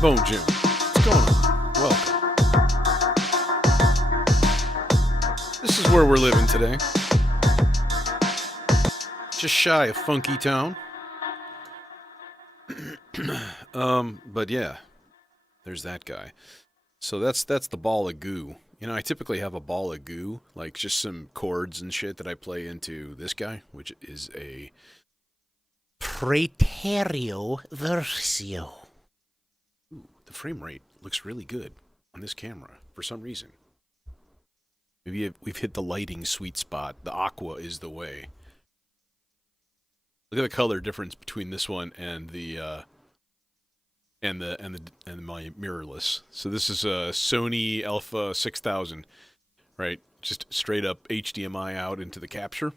Bone Jim. What's going on? Welcome. This is where we're living today. Just shy of Funky Town. But yeah, there's that guy. So that's the ball of goo. You know, I typically have a ball of goo, like just some chords and shit that I play into this guy, which is a Praeterio Versio. Ooh, the frame rate looks really good on this camera for some reason. Maybe we've hit the lighting sweet spot. The aqua is the way. Look at the color difference between this one and the and my mirrorless. So this is a Sony Alpha 6000, right? Just straight up HDMI out into the capture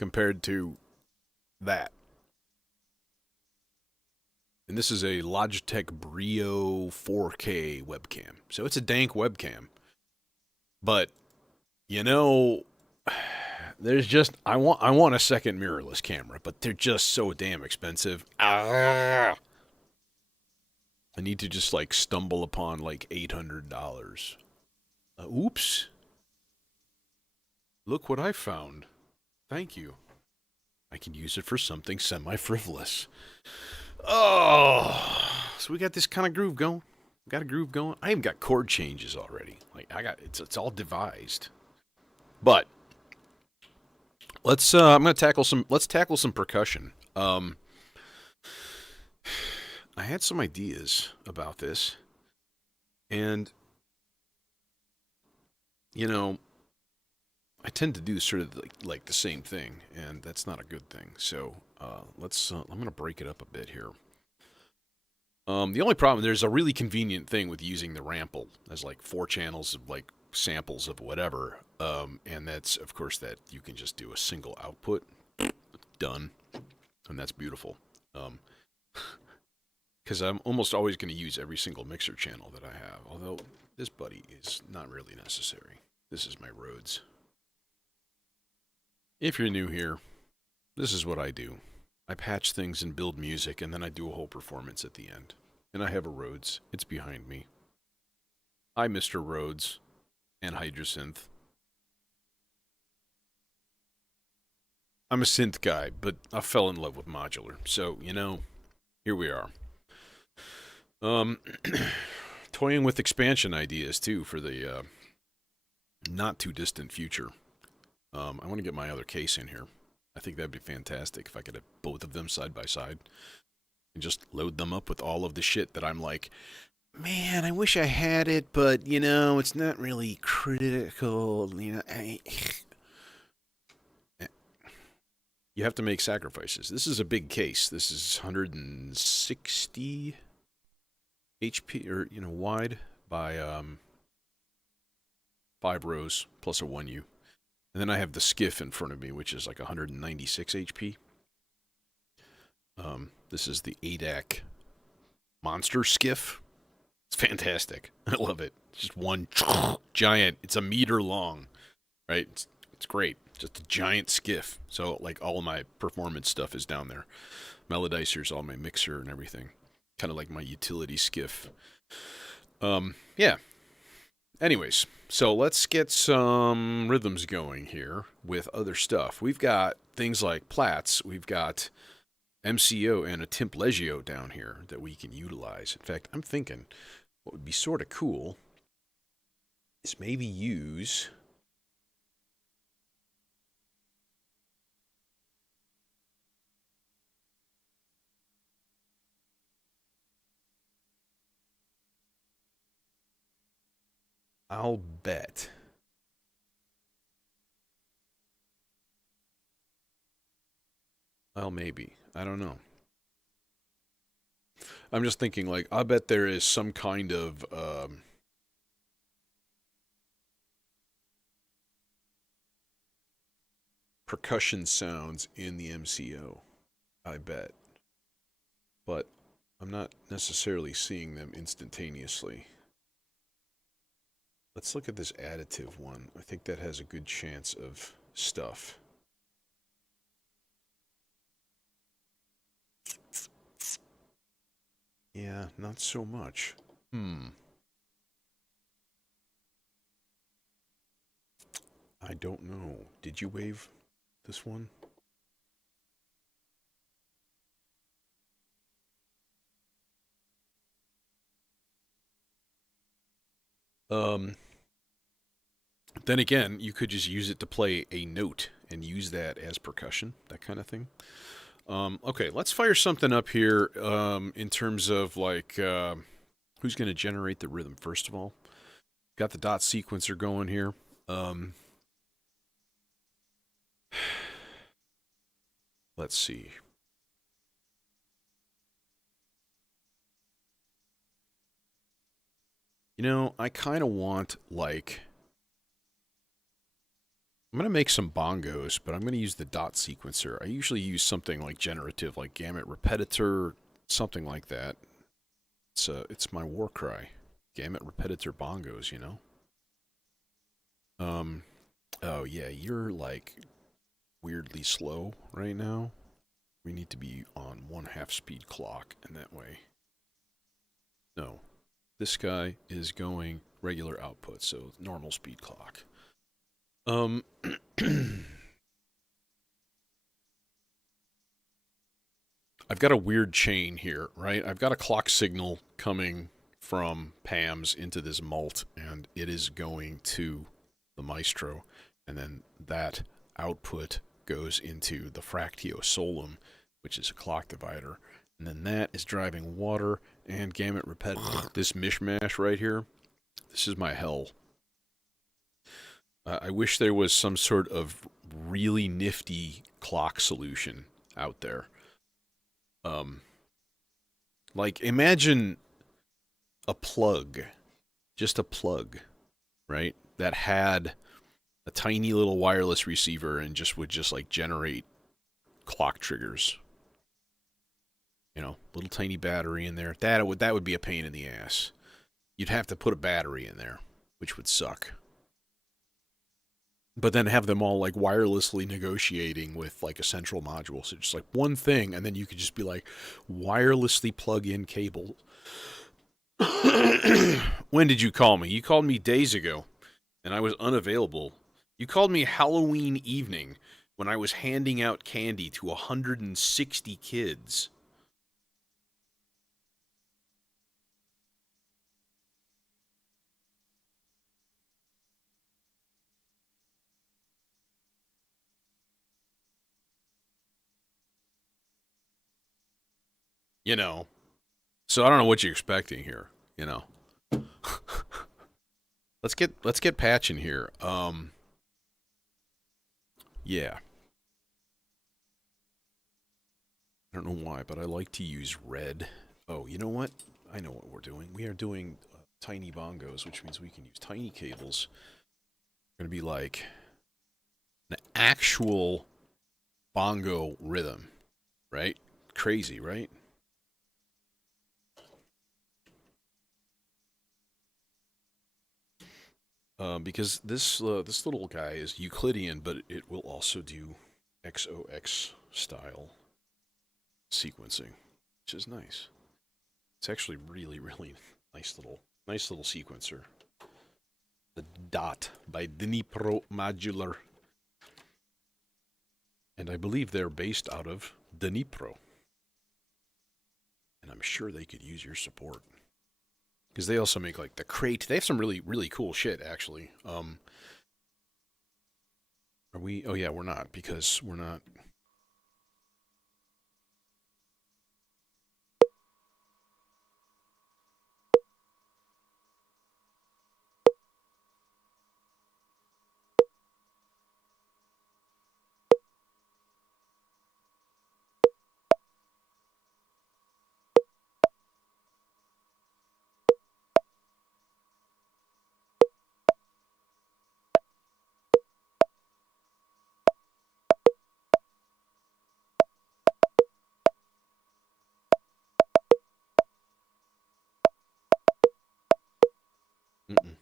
compared to that. And this is a Logitech Brio 4K webcam. So it's a dank webcam. But you know, there's just I want a second mirrorless camera, but they're just so damn expensive. I need to just like stumble upon like $800. Oops. Look what I found. Thank you. I can use it for something semi-frivolous. Oh, so we got this kind of groove going. Got a groove going. I even got chord changes already. Like it's all devised. But let's tackle some percussion. I had some ideas about this, and you know, I tend to do sort of like the same thing, and that's not a good thing. So I'm gonna break it up a bit here. The only problem, there's a really convenient thing with using the Rample as like 4 channels of like samples of whatever, and that's of course that you can just do a single output, done, and that's beautiful. Because I'm almost always going to use every single mixer channel that I have, although this buddy is not really necessary. This is my Rhodes. If you're new here, this is what I do. I patch things and build music, and then I do a whole performance at the end. And I have a Rhodes. It's behind me. Hi, Mr. Rhodes and Hydrosynth. I'm a synth guy, but I fell in love with modular. So, you know, here we are. Toying with expansion ideas, too, for the not too distant future. I want to get my other case in here. I think that'd be fantastic if I could have both of them side by side and just load them up with all of the shit that I'm like, man, I wish I had it, but, you know, it's not really critical. You know, you have to make sacrifices. This is a big case. This is 160 HP, or, you know, wide by 5 rows plus a 1U. And then I have the skiff in front of me, which is like 196 HP. This is the ADAC monster skiff. It's fantastic. I love it. It's just one giant. It's 1 meter long, right? It's great. Just a giant skiff. So like all of my performance stuff is down there. Melodizers, all my mixer and everything. Kind of like my utility skiff. Yeah. Anyways, so let's get some rhythms going here with other stuff. We've got things like Platts. We've got MCO and a Timplegio down here that we can utilize. In fact, I'm thinking what would be sort of cool is maybe use I'll bet. Well, maybe. I don't know. I'm just thinking, like, I bet there is some kind of percussion sounds in the MCO. I bet. But I'm not necessarily seeing them instantaneously. Let's look at this additive one. I think that has a good chance of stuff. Yeah, not so much. I don't know. Did you wave this one? Um, then again, you could just use it to play a note and use that as percussion, that kind of thing. Okay, let's fire something up here in terms of like who's going to generate the rhythm, first of all. Got the dot sequencer going here. Um, let's see. You know, I kind of want like I'm going to make some bongos, but I'm going to use the dot sequencer. I usually use something like generative, like gamut repetitor, something like that. It's my war cry. Gamut repetitor bongos, you know? Um, oh yeah, you're like weirdly slow right now. We need to be on 1/2 speed clock, and that way. No, this guy is going regular output, so normal speed clock. Um, I've got a weird chain here, right? I've got a clock signal coming from Pam's into this mult, and it is going to the maestro, and then that output goes into the fractio solum, which is a clock divider, and then that is driving water and gamut repetitive. This mishmash right here, this is my hell. I wish there was some sort of really nifty clock solution out there. Um, like imagine a plug, just a plug, right? That had a tiny little wireless receiver and just would just like generate clock triggers. You know, little tiny battery in there. That would be a pain in the ass. You'd have to put a battery in there, which would suck. But then have them all like wirelessly negotiating with like a central module. So just like one thing, and then you could just be like wirelessly plug in cable. When did you call me? You called me days ago, and I was unavailable. You called me Halloween evening when I was handing out candy to 160 kids. You know, so I don't know what you're expecting here. You know, let's get patching here. Yeah, I don't know why, but I like to use red. Oh, you know what? I know what we're doing. We are doing tiny bongos, which means we can use tiny cables. We're gonna be like an actual bongo rhythm, right? Crazy, right? Because this little guy is Euclidean, but it will also do XOX style sequencing, which is nice. It's actually really nice little sequencer. The Dot by Dnipro Modular, and I believe they're based out of Dnipro, and I'm sure they could use your support because they also make like the crate. They have some really cool shit actually. Are we? Oh yeah, we're not because we're not. Mm-mm,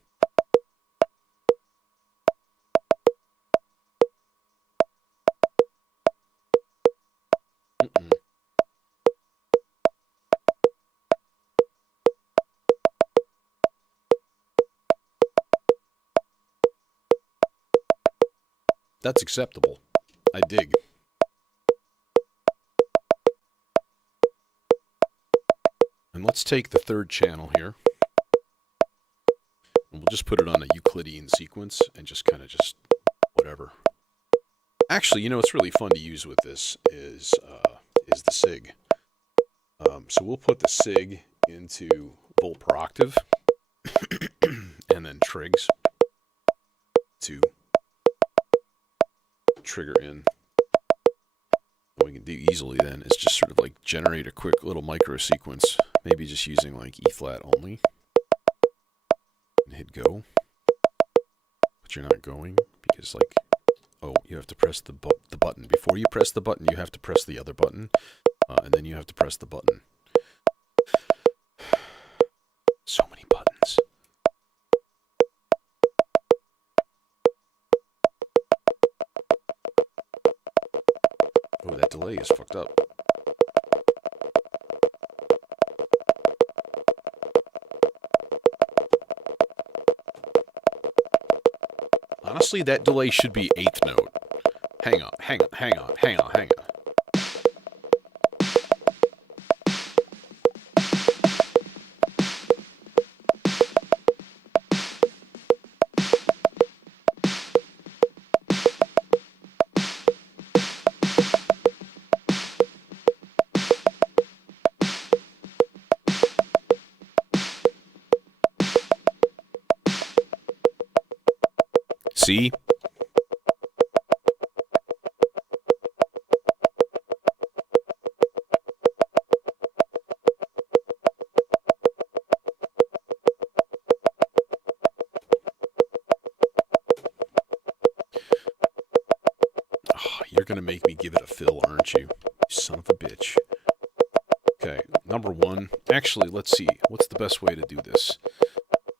mm-mm. That's acceptable. I dig. And let's take the third channel here. And we'll just put it on a Euclidean sequence and just kind of just whatever. Actually, you know what's really fun to use with this is the sig. So we'll put the sig into volt per octave and then trigs to trigger in. What we can do easily then is just sort of like generate a quick little micro sequence, maybe just using like E flat only, and hit go. But you're not going because like, oh, you have to press the button. Before you press the button, you have to press the other button, and then you have to press the button. So many buttons. Oh, that delay is fucked up. Honestly, that delay should be 8th note. Hang on. See? Oh, you're going to make me give it a fill, aren't you? You son of a bitch. Okay, number one. Actually, let's see. What's the best way to do this?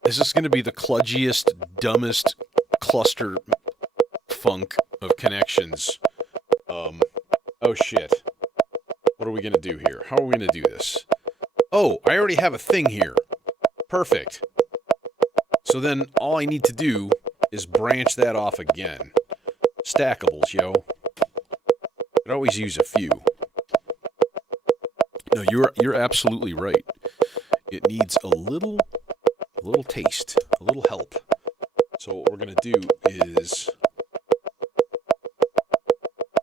Is this going to be the kludgiest, dumbest cluster funk of connections? Oh shit. What are we going to do here? How are we going to do this? Oh, I already have a thing here. Perfect. So then all I need to do is branch that off again. Stackables, yo. Could always use a few. No, you're absolutely right. It needs a little taste, a little help. So what we're going to do is...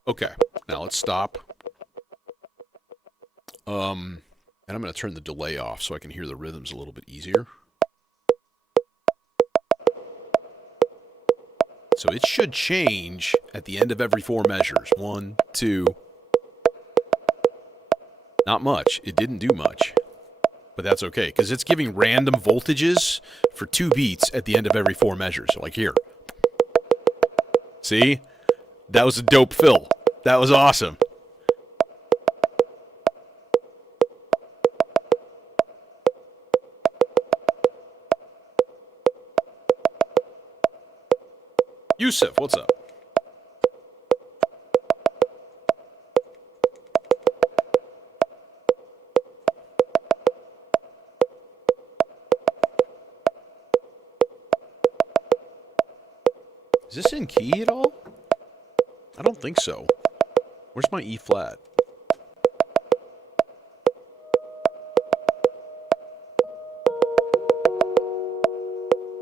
Okay, now let's stop. And I'm going to turn the delay off so I can hear the rhythms a little bit easier. So it should change at the end of every 4 measures. 1, 2. Not much. It didn't do much. But that's okay, because it's giving random voltages for 2 beats at the end of every 4 measures. So like here. See? That was a dope fill. That was awesome. Yusuf, what's up? Is this in key at all? I don't think so. Where's my E flat?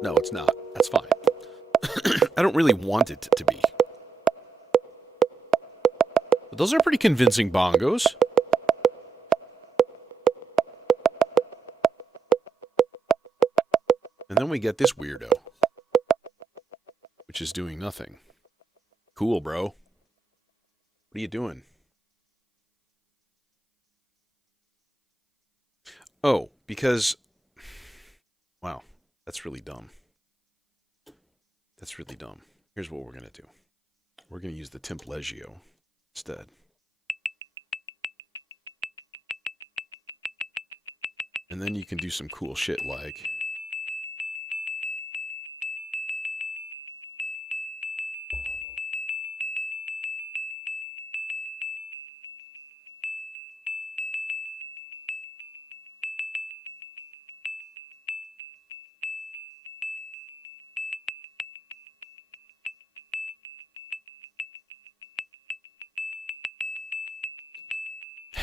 No, it's not. That's fine. I don't really want it to be. But those are pretty convincing bongos. And then we get this weirdo, which is doing nothing. Cool, bro. What are you doing? Oh, because... Wow, that's really dumb. That's really dumb. Here's what we're going to do. We're going to use the Timplegio instead. And then you can do some cool shit like...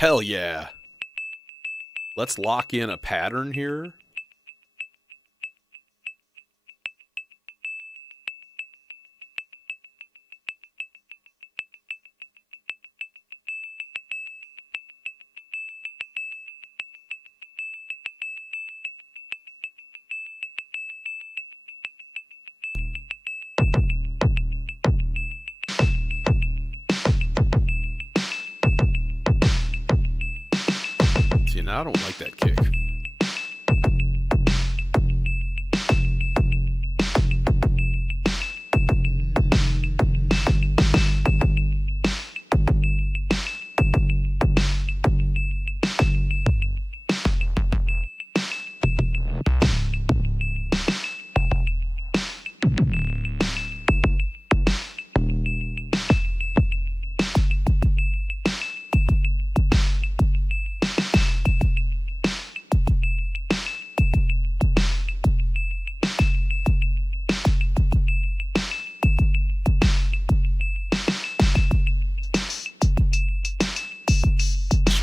Hell yeah. Let's lock in a pattern here. See, now I don't like that kick.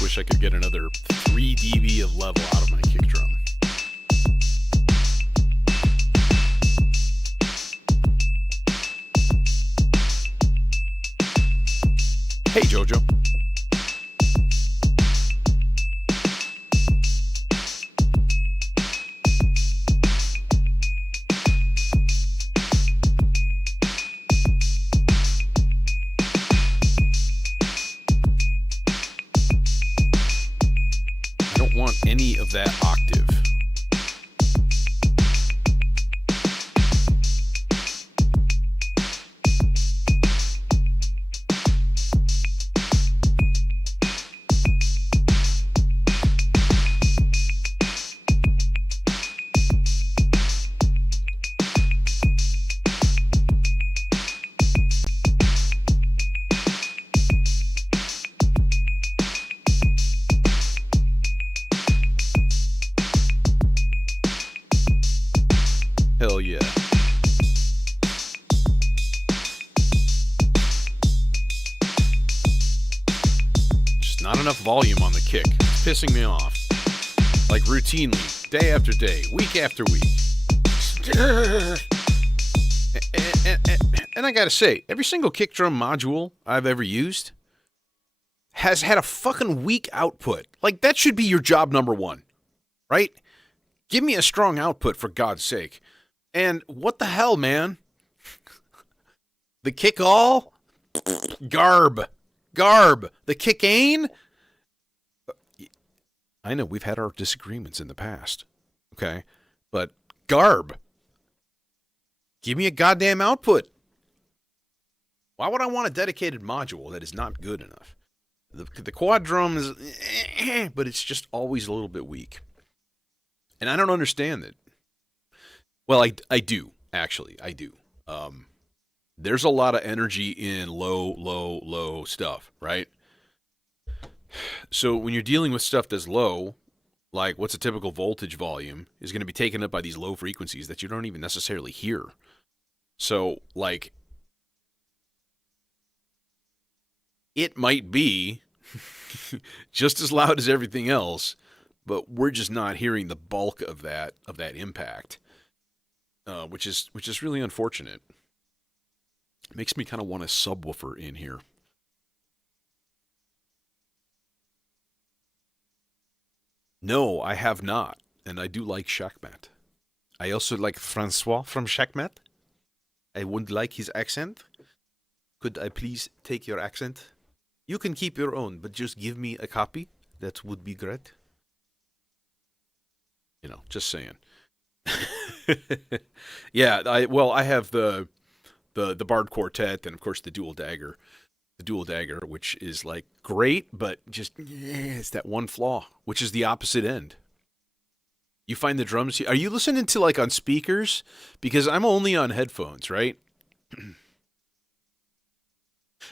Wish I could get another 3 dB of level out of my kick drum. Hey, Jojo. Want any of that octave. Hell yeah. Just not enough volume on the kick. It's pissing me off. Like routinely, day after day, week after week. And I gotta say, every single kick drum module I've ever used has had a fucking weak output. Like, that should be your job number one, right? Give me a strong output, for God's sake. And what the hell, man? The kick all? Garb. The kick-ain? I know we've had our disagreements in the past, okay? But garb. Give me a goddamn output. Why would I want a dedicated module that is not good enough? The quad drum is, but it's just always a little bit weak. And I don't understand it. Well, I do, actually. I do. There's a lot of energy in low stuff, right? So when you're dealing with stuff that's low, like what's a typical voltage volume, is going to be taken up by these low frequencies that you don't even necessarily hear. So, like, it might be just as loud as everything else, but we're just not hearing the bulk of that impact. Which is really unfortunate. It makes me kind of want a subwoofer in here. No, I have not, and I do like Shakmat. I also like Francois from Shakmat. I would like his accent. Could I please take your accent? You can keep your own, but just give me a copy. That would be great. You know, just saying. Yeah, I have the Bard Quartet and of course the Dual Dagger, which is like great, but just it's that one flaw, which is the opposite end. You find the drums. Are you listening to like on speakers? Because I'm only on headphones, right?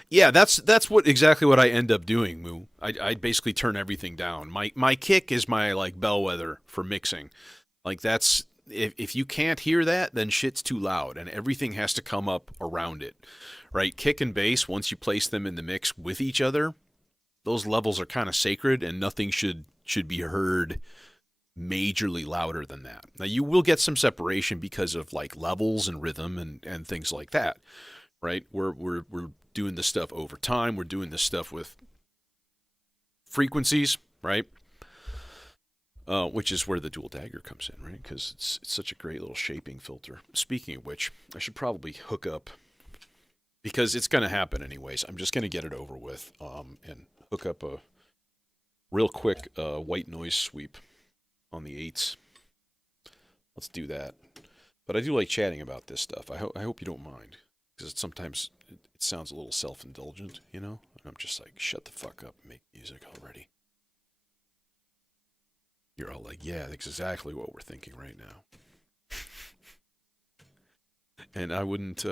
Yeah, that's exactly what I end up doing, Moo. I basically turn everything down. My kick is my like bellwether for mixing. Like that's if you can't hear that, then shit's too loud, and everything has to come up around it, right? Kick and bass, once you place them in the mix with each other, those levels are kind of sacred, and nothing should be heard majorly louder than that. Now you will get some separation because of like levels and rhythm and things like that, right? We're doing this stuff over time. We're doing this stuff with frequencies, right? Which is where the dual dagger comes in, right? Because it's such a great little shaping filter. Speaking of which, I should probably hook up, because it's going to happen anyways. I'm just going to get it over with and hook up a real quick white noise sweep on the 8s. Let's do that. But I do like chatting about this stuff. I hope you don't mind, because sometimes it sounds a little self-indulgent, you know? And I'm just like, shut the fuck up and make music already. You're all like, yeah, that's exactly what we're thinking right now. And I wouldn't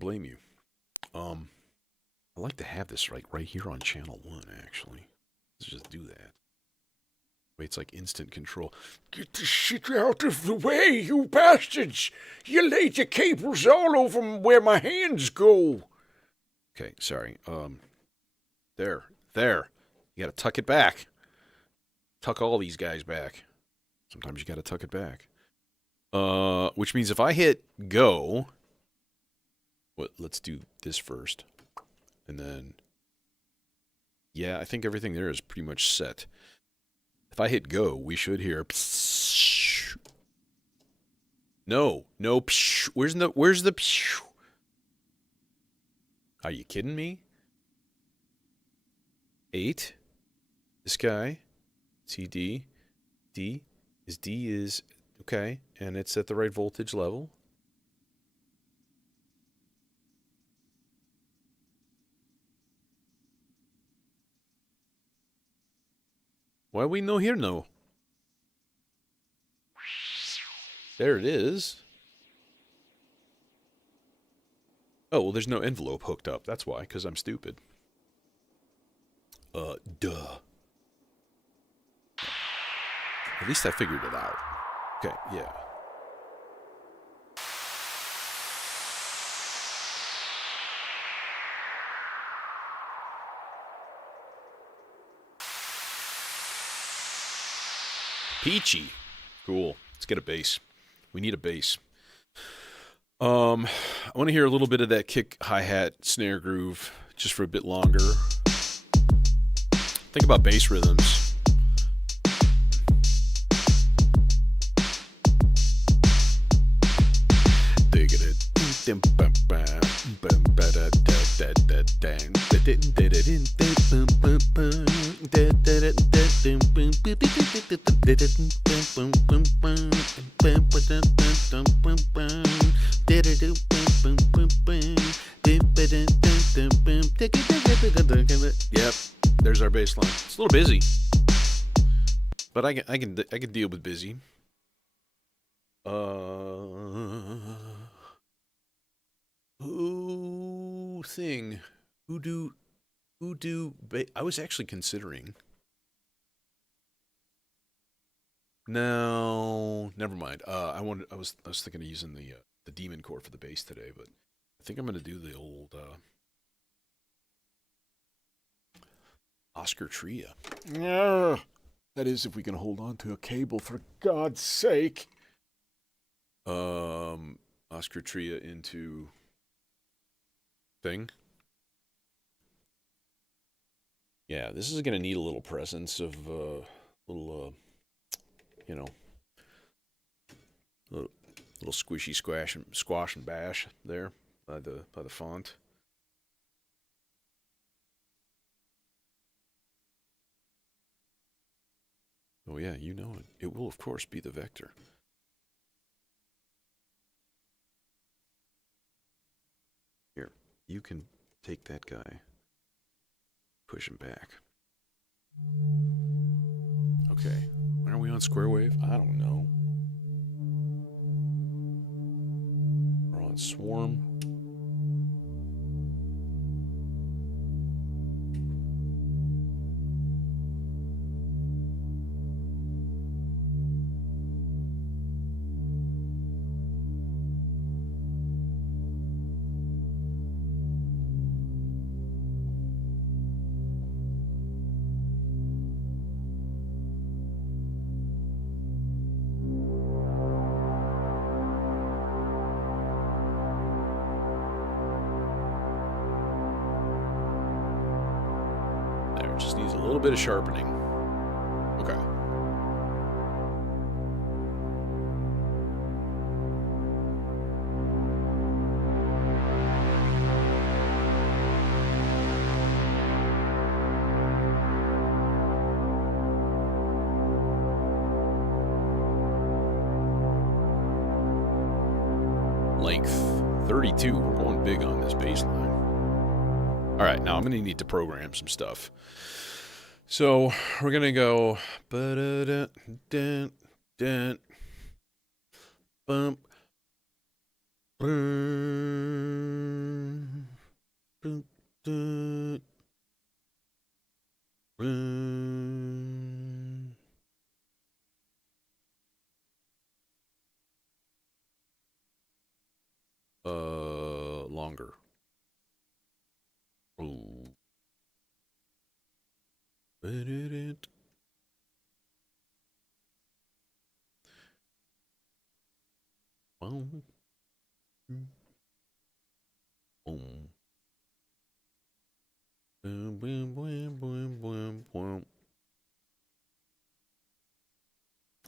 blame you. I like to have this right here on channel 1, actually. Let's just do that. It's like instant control. Get the shit out of the way, you bastards! You laid your cables all over where my hands go. Okay, sorry. There. You gotta tuck it back. Tuck all these guys back. Sometimes you gotta tuck it back. Which means if I hit go, let's do this first. And then, yeah, I think everything there is pretty much set. If I hit go, we should hear. Psh. No. Psh. Where's the? Psh? Are you kidding me? 8. This guy. CD. D is okay, and it's at the right voltage level. Why we no here no? There it is. Oh, well, there's no envelope hooked up. That's why, because I'm stupid. Duh. At least I figured it out. Okay, yeah. Peachy. Cool. Let's get a bass. We need a bass. I want to hear a little bit of that kick, hi-hat, snare groove just for a bit longer. Think about bass rhythms. Yep, there's our bass line. It's a little busy, but I can deal with busy. I was actually considering. No, never mind. I was thinking of using the demon core for the bass today, but I think I'm gonna do the old Oscar Tria. Yeah, that is, if we can hold on to a cable, for God's sake. Oscar Tria into thing. Yeah, this is gonna need a little presence of little little squishy squash and bash there by the font. Oh yeah, you know it. It will of course be the vector. Here, you can take that guy, push him back. Okay, when are we on square wave? I don't know. We're on swarm. Just needs a little bit of sharpening. Okay. Length 32. We're going big on this baseline. All right, now I'm going to need to program some stuff. So we're going to go bump. Longer. Ooh. Boom. Boom. Boom, boom, boom, boom, boom, boom.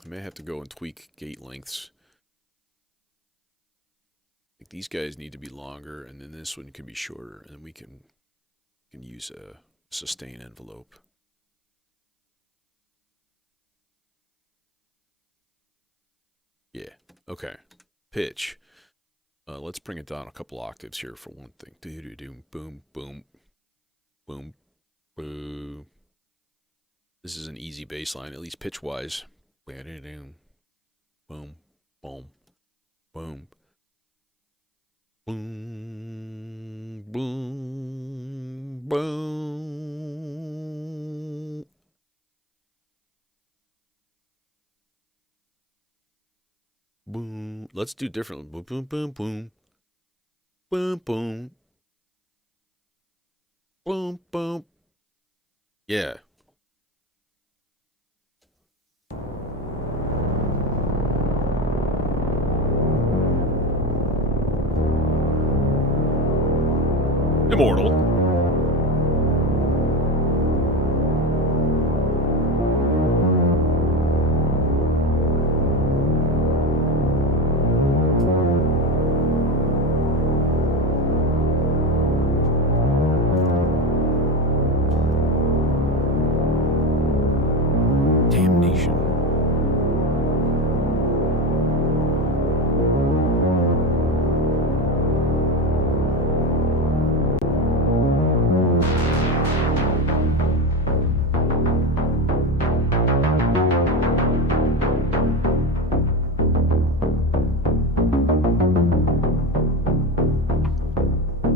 I may have to go and tweak gate lengths. Like these guys need to be longer, and then this one can be shorter, and then we can use a sustain envelope. Yeah. Okay. Pitch. Let's bring it down a couple octaves here for one thing. Do-do-do. Boom, boom, boom, boom. This is an easy bass line, at least pitch-wise. Boom, boom, boom, boom, boom, boom. Boom. Let's do differently. Boom, boom, boom, boom. Boom, boom. Boom, boom. Yeah. Immortal. Damnation.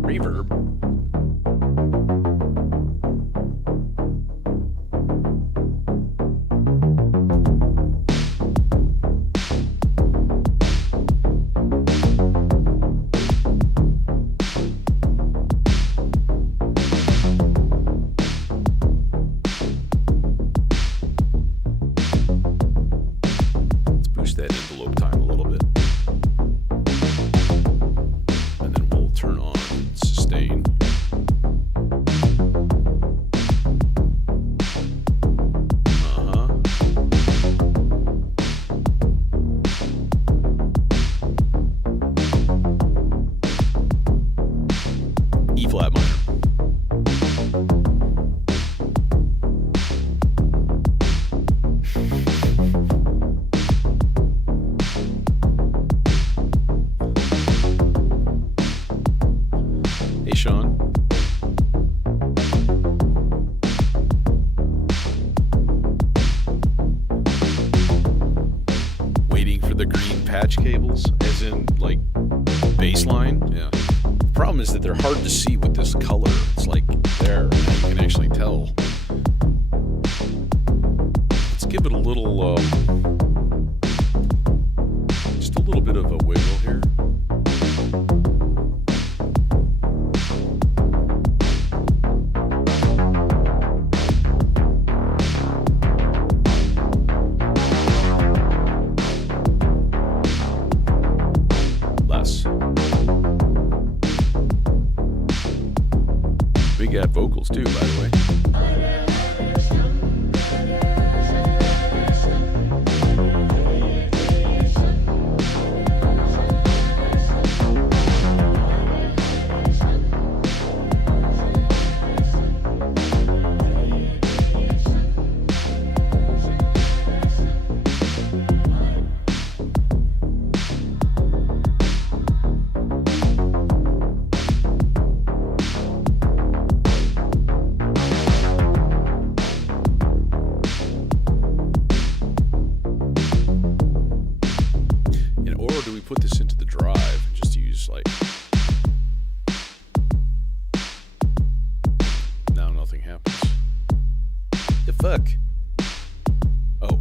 Reverb. Let's boost that envelope time a little bit. And then we'll turn on sustain. E flat minor. Hey, Sean. Waiting for the green patch cables, as in, like, baseline? Yeah. The problem is that they're hard to see with this color. It's like there, and you can actually tell. Let's give it a little, just a little bit of a wiggle here. Less. We got vocals too, by the way. put this into the drive and just use like... Now nothing happens. The fuck? Oh.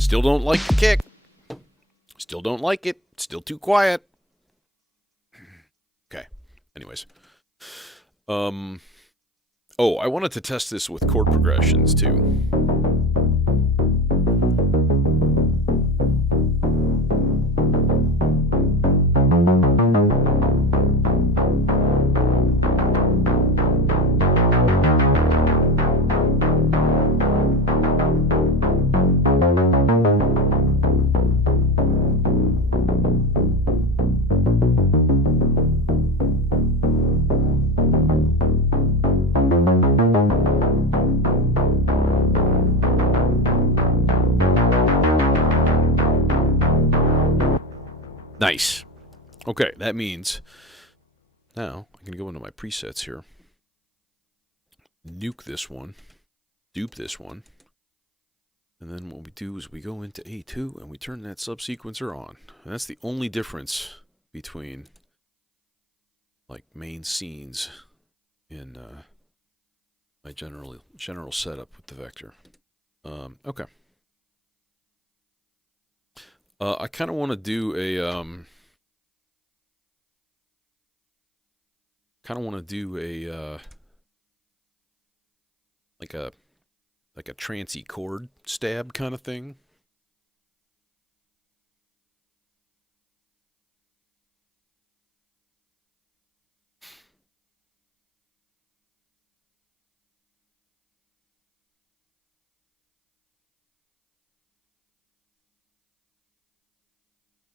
Still don't like the kick. Still don't like it. Still too quiet. Okay. Anyways. Oh, I wanted to test this with chord progressions too. Nice. Okay, that means now I'm going to go into my presets here. Nuke this one. Dupe this one. And then what we do is we go into A2 and we turn that subsequencer on. And that's the only difference between like main scenes in my general setup with the vector. Okay. I kind of want to do a like a trancey chord stab kind of thing.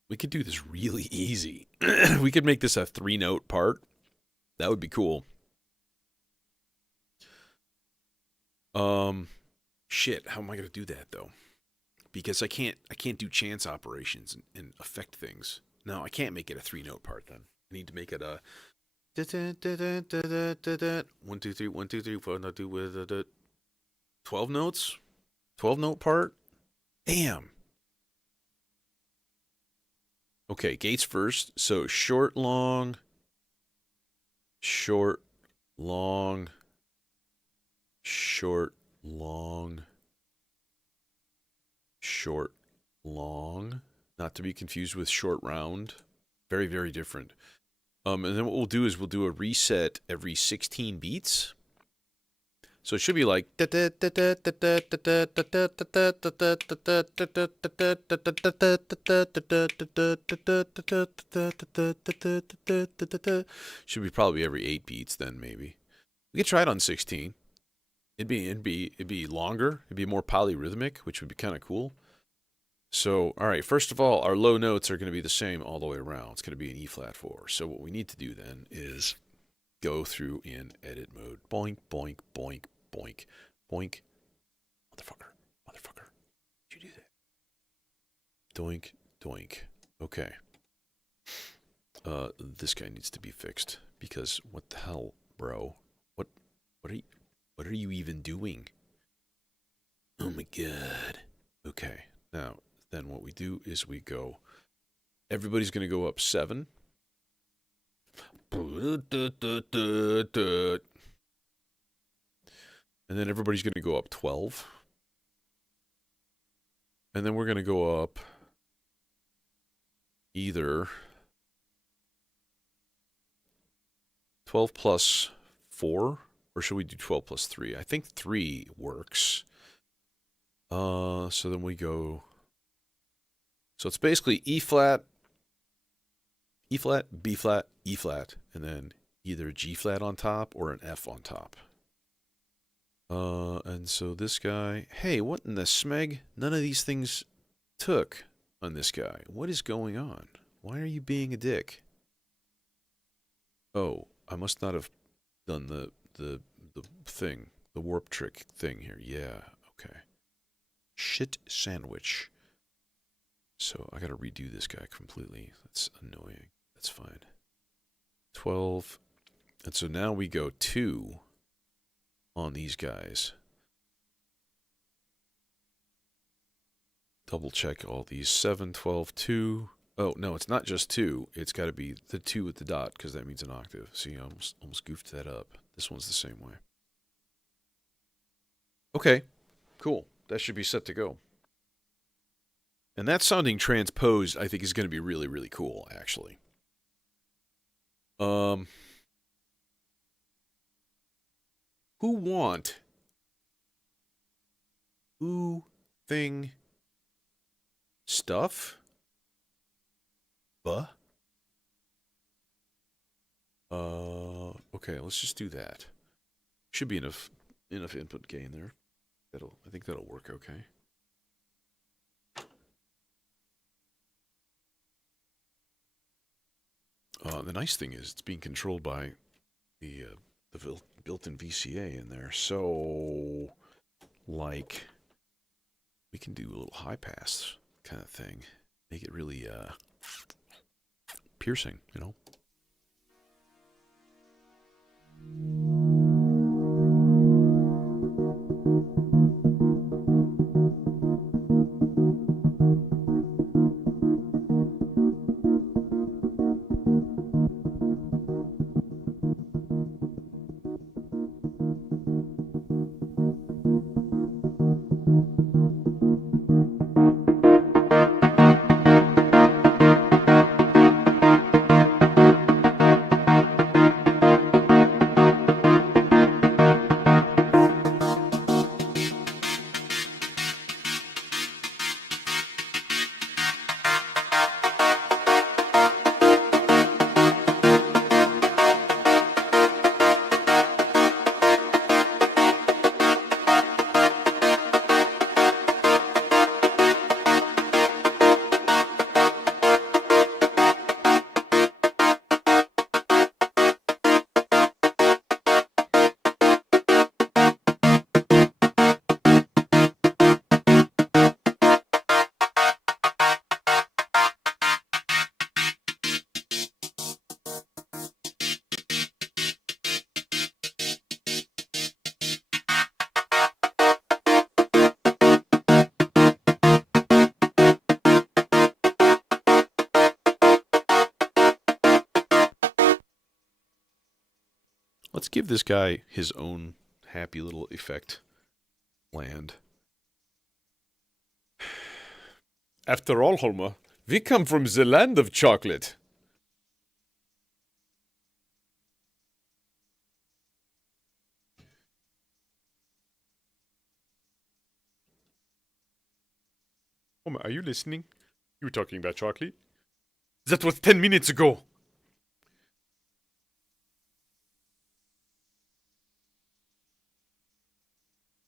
We could do this really easy. We could make this a 3-note part. That would be cool. Shit, how am I going to do that though? Because I can't do chance operations and affect things. No, I can't make it a 3-note part then. I need to make it a 1 2 3 1 2 3 4 not do with 12 notes. 12-note part. Damn. Okay, gates first. So short, long, short, long, short, long, short, long. Not to be confused with short round. Very, very different. And then what we'll do is we'll do a reset every 16 beats. So it should be like should be probably every 8 beats then maybe. We could try it on 16. It'd be longer, it'd be more polyrhythmic, which would be kind of cool. So, all right, first of all, our low notes are going to be the same all the way around. It's going to be an E flat 4. So what we need to do then is go through in edit mode. Boink, boink, boink, boink, boink. Motherfucker. Did you do that? Doink, doink. Okay. This guy needs to be fixed because what the hell, bro? What are you even doing? Oh my god. Okay. Now, then what we do is we go. Everybody's going to go up 7. And then everybody's going to go up 12. And then we're going to go up either 12 plus 4, or should we do 12 plus 3? I think 3 works. So then we go... So it's basically E flat, B flat, E flat, and then either G flat on top or an F on top. And so this guy... Hey, what in the smeg? None of these things took on this guy. What is going on? Why are you being a dick? Oh, I must not have done the thing. The warp trick thing here. Yeah, okay. Shit sandwich. So I gotta redo this guy completely. That's annoying. That's fine. 12. And so now we go 2 on these guys. Double check all these. 7, 12, 2. Oh, no, it's not just 2. It's got to be the 2 with the dot, because that means an octave. See, I almost goofed that up. This one's the same way. Okay, cool. That should be set to go. And that sounding transposed, I think, is going to be really, really cool, actually. Who thing stuff? Buh? Okay, let's just do that. Should be enough input gain there. I think that'll work okay. The nice thing is it's being controlled by the built-in VCA in there. So, like, we can do a little high pass kind of thing. Make it really piercing, you know? Let's give this guy his own happy little effect land. After all, Holma, we come from the land of chocolate. Holma, are you listening? You were talking about chocolate? That was 10 minutes ago.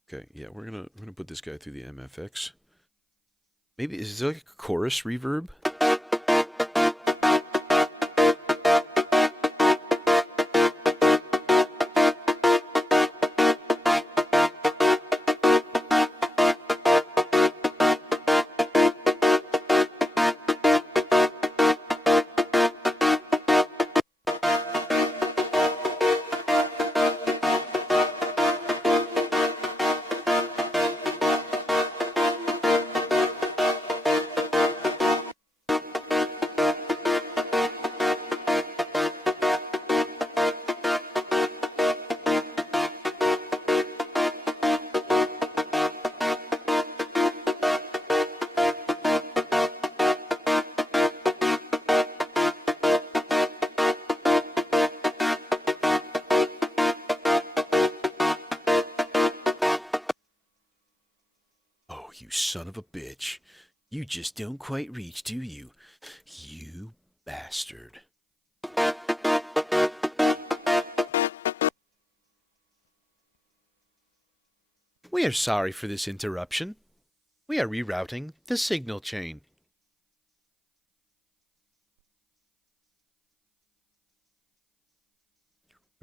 Okay, yeah, we're gonna put this guy through the MFX. Maybe is there like a chorus reverb? Oh, you son of a bitch. You just don't quite reach, do you? You bastard. We are sorry for this interruption. We are rerouting the signal chain.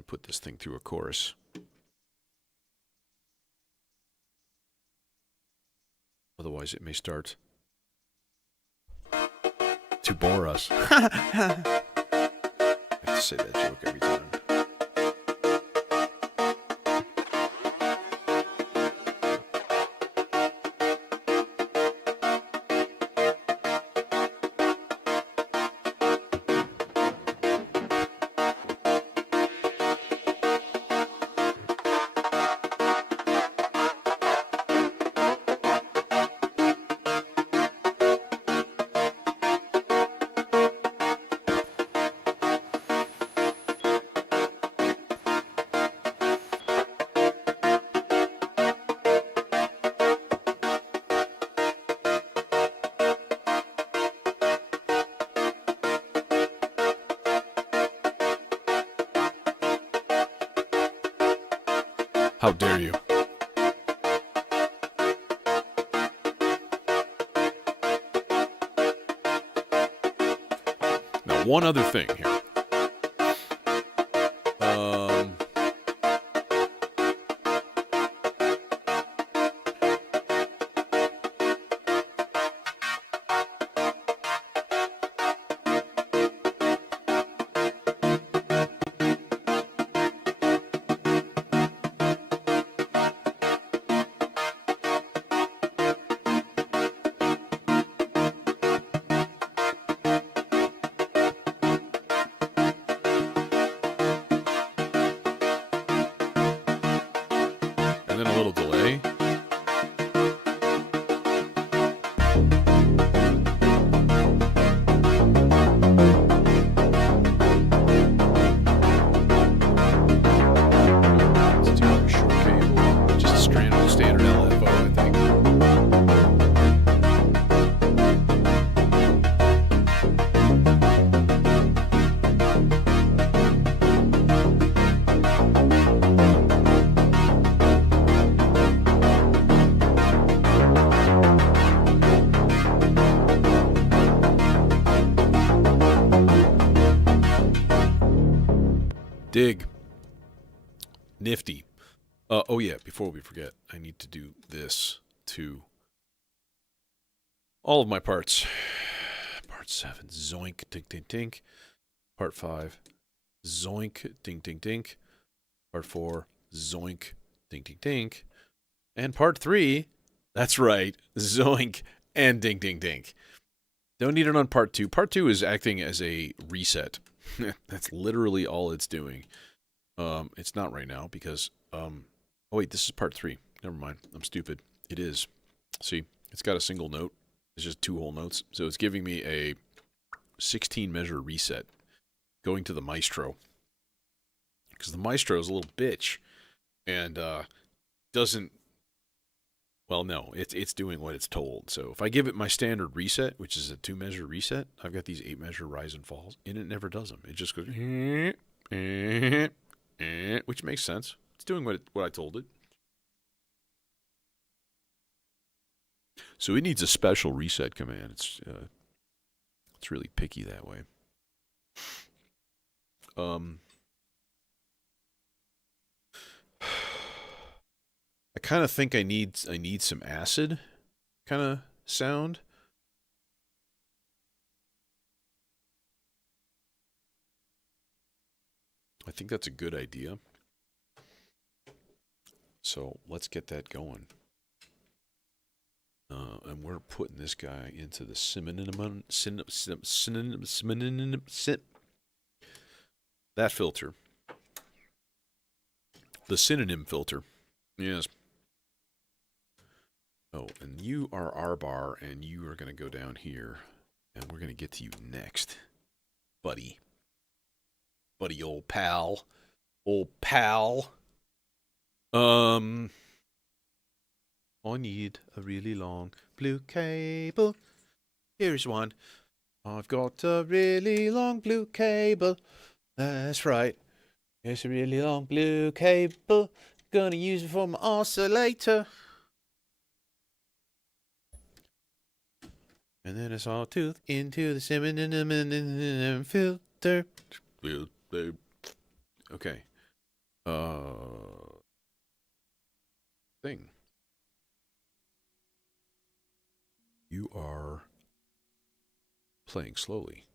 Put this thing through a chorus. Otherwise, it may start to bore us. I have to say that joke every time. How dare you? Now, one other thing here. And then a little delay. Let's do a short cable. Just a standard LFO, I think. Dig. Nifty. Oh yeah, before we forget, I need to do this to all of my parts. Part 7, zoink, tink, tink, tink. Part 5, zoink, ding, ding, dink. Part 4, zoink, ding, ding, dink. And part 3, that's right, zoink and ding, ding, dink. Don't need it on part 2. Part 2 is acting as a reset. That's literally all it's doing. It's not right now because, oh wait, this is part 3. Never mind. I'm stupid. It is. See, it's got a single note. It's just 2 whole notes. So it's giving me a 16 measure reset going to the maestro. Because the maestro is a little bitch and, doesn't, well, no, it's doing what it's told. So if I give it my standard reset, which is a 2 measure reset, I've got these 8 measure rise and falls, and it never does them. It just goes, which makes sense. It's doing what I told it. So it needs a special reset command. It's really picky that way. I kind of think I need some acid kind of sound. I think that's a good idea. So let's get that going. And we're putting this guy into the that filter. The synonym filter. Yes. Oh, and you are R bar, and you are going to go down here, and we're going to get to you next, buddy. Buddy, old pal. Old pal. I need a really long blue cable. Here's one. I've got a really long blue cable. That's right. It's a really long blue cable. Gonna use it for my oscillator. And then a sawtooth into the cinnamon filter. Okay. Thing. You are playing slowly.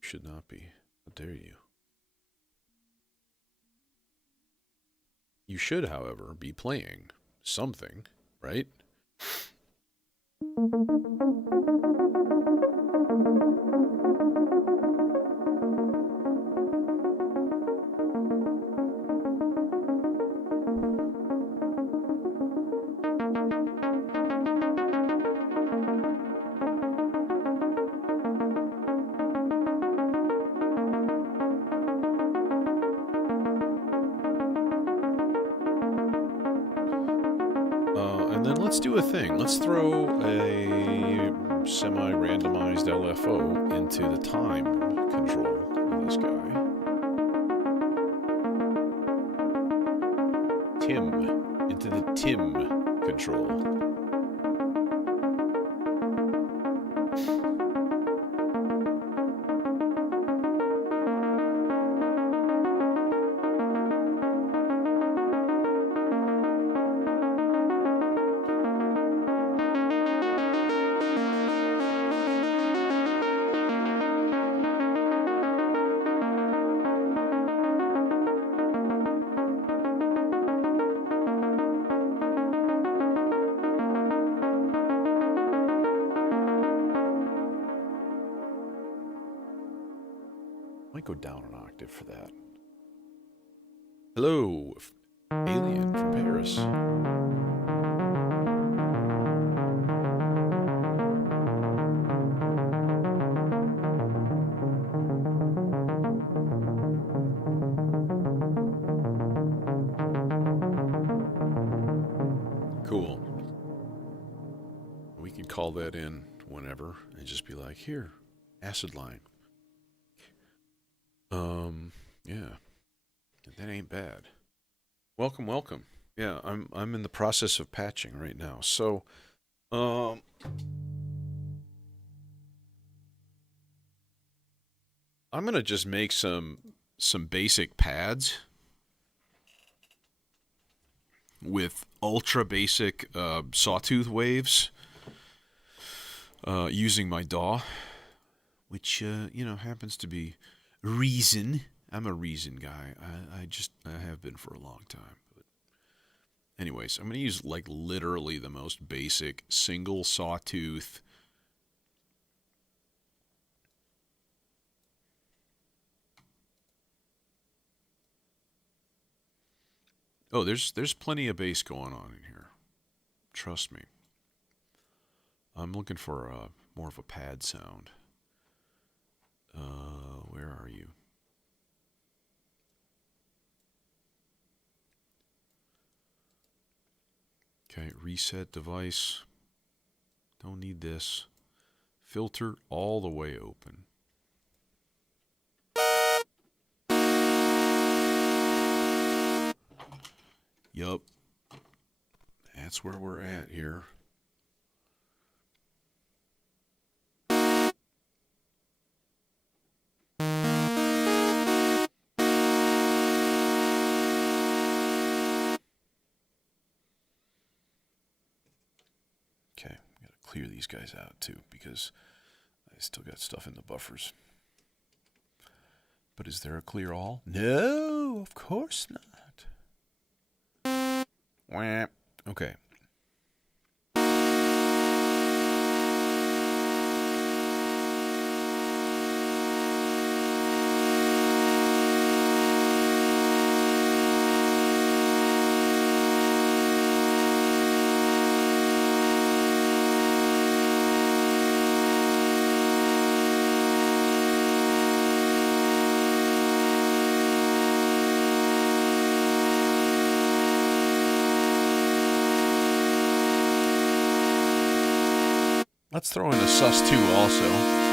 You should not be. How dare you? You should, however, be playing something, right? And then let's do a thing. Let's throw a semi-randomized LFO into the time control of this guy. Into the Tim control. Might go down an octave for that. Hello, alien from Paris. Cool. We can call that in whenever and just be like, here, acid line. Yeah. That ain't bad. Welcome, welcome. Yeah, I'm in the process of patching right now. So, I'm gonna just make some basic pads with ultra basic sawtooth waves using my DAW, which happens to be Reason. I'm a Reason guy. I have been for a long time. But anyways, I'm going to use like literally the most basic single sawtooth. Oh, there's plenty of bass going on in here. Trust me. I'm looking for more of a pad sound. Where are you? Okay, reset device. Don't need this. Filter all the way open. Yup. That's where we're at here. Okay, I gotta clear these guys out too because I still got stuff in the buffers. But is there a clear all? No, of course not. Wah. Okay. Let's throw in a sus2 also.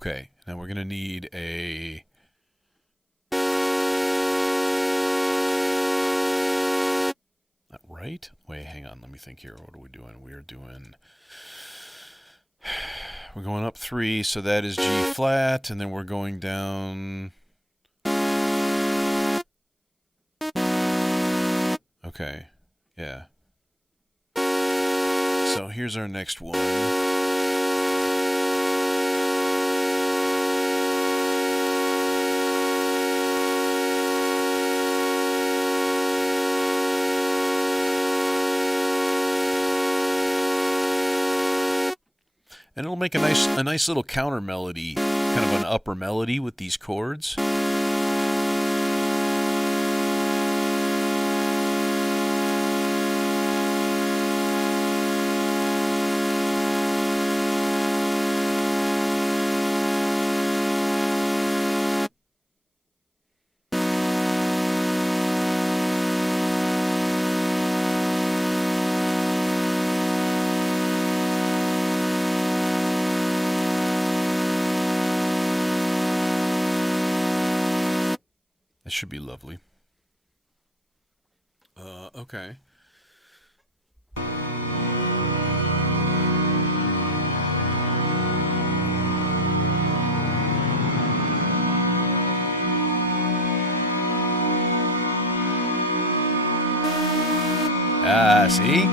Okay, now we're gonna need a... Right? Wait, hang on, let me think here. What are we doing? We're going up 3, so that is G flat, and then we're going down... Okay, yeah. So here's our next one. And it'll make a nice little counter melody, kind of an upper melody with these chords. That should be lovely. Okay. See?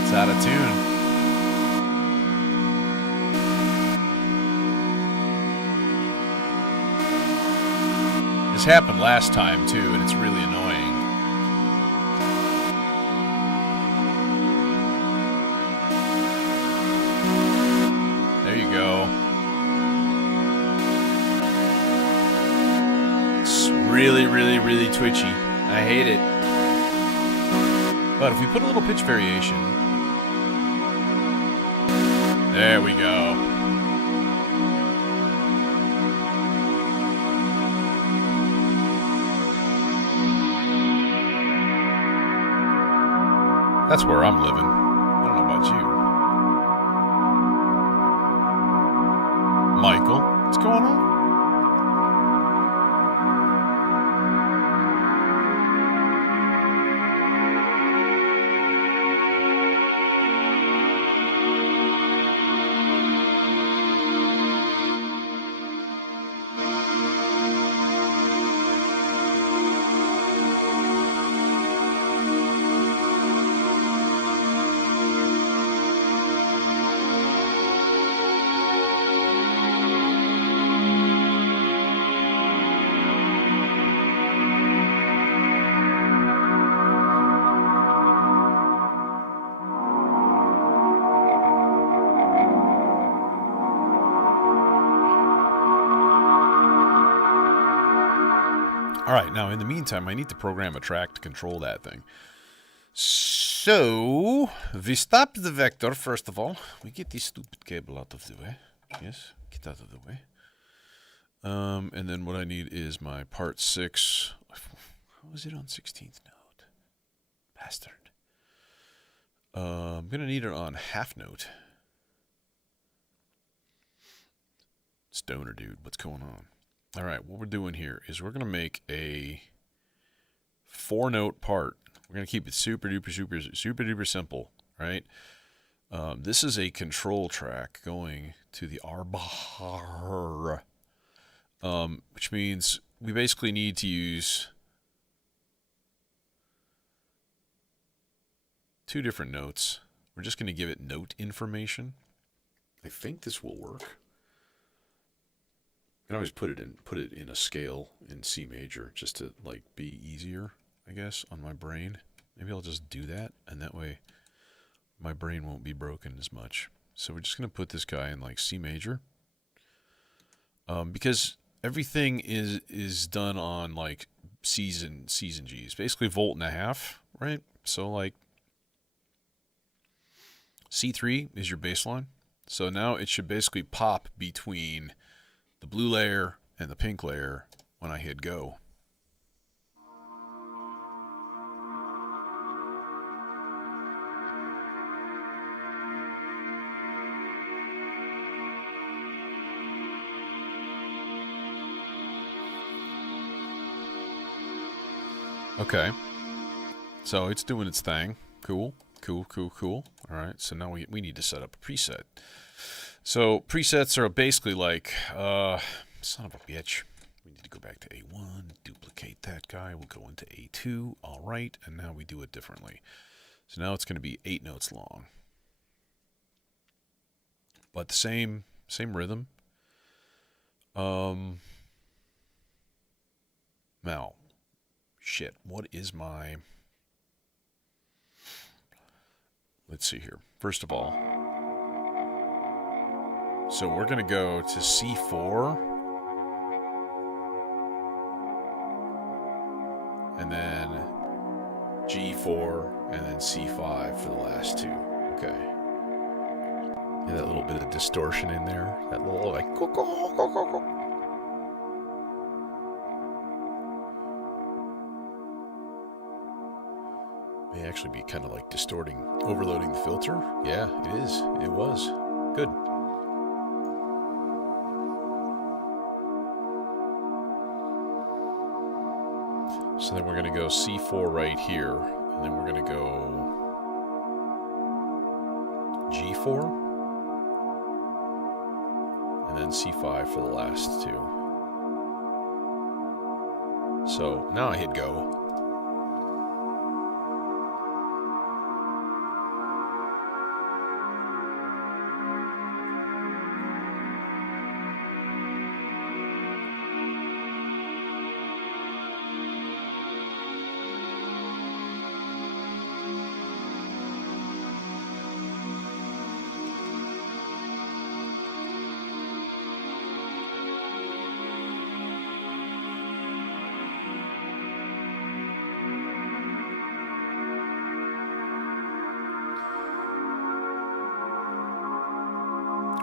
It's out of tune. This happened last time too, and it's really annoying. There you go. It's really, really, really twitchy. I hate it. But if we put a little pitch variation... There we go. That's where I'm living. I don't know about you. Michael, what's going on? All right, now in the meantime, I need to program a track to control that thing. So, we stop the vector, first of all. We get this stupid cable out of the way. Yes, get out of the way. And then what I need is my part 6. How is it on 16th note? Bastard. I'm going to need it on half note. Stoner dude, what's going on? All right, what we're doing here is we're going to make a 4-note part. We're going to keep it super duper simple, right? This is a control track going to the R bar, which means we basically need to use 2 different notes. We're just going to give it note information. I think this will work. I can always put it in a scale in C major just to like be easier, I guess, on my brain. Maybe I'll just do that, and that way my brain won't be broken as much. So we're just gonna put this guy in like C major, because everything is done on like C's and G's, basically 1.5 volt, right? So like C3 is your baseline. So now it should basically pop between the blue layer and the pink layer when I hit go. Okay. So it's doing its thing. Cool. Cool, cool, cool. All right, so now we need to set up a preset. So presets are basically like, son of a bitch. We need to go back to A1, duplicate that guy. We'll go into A2. All right, and now we do it differently. So now it's going to be 8 notes long. But the same rhythm. Now, shit, what is my... Let's see here. First of all, so we're going to go to C4, and then G4, and then C5 for the last two. Okay. Yeah, that little bit of distortion in there. That little, like... May actually be kind of like distorting, overloading the filter. Yeah, it is. It was. Good. So then we're going to go C4 right here, and then we're going to go G4, and then C5 for the last two. So now I hit go.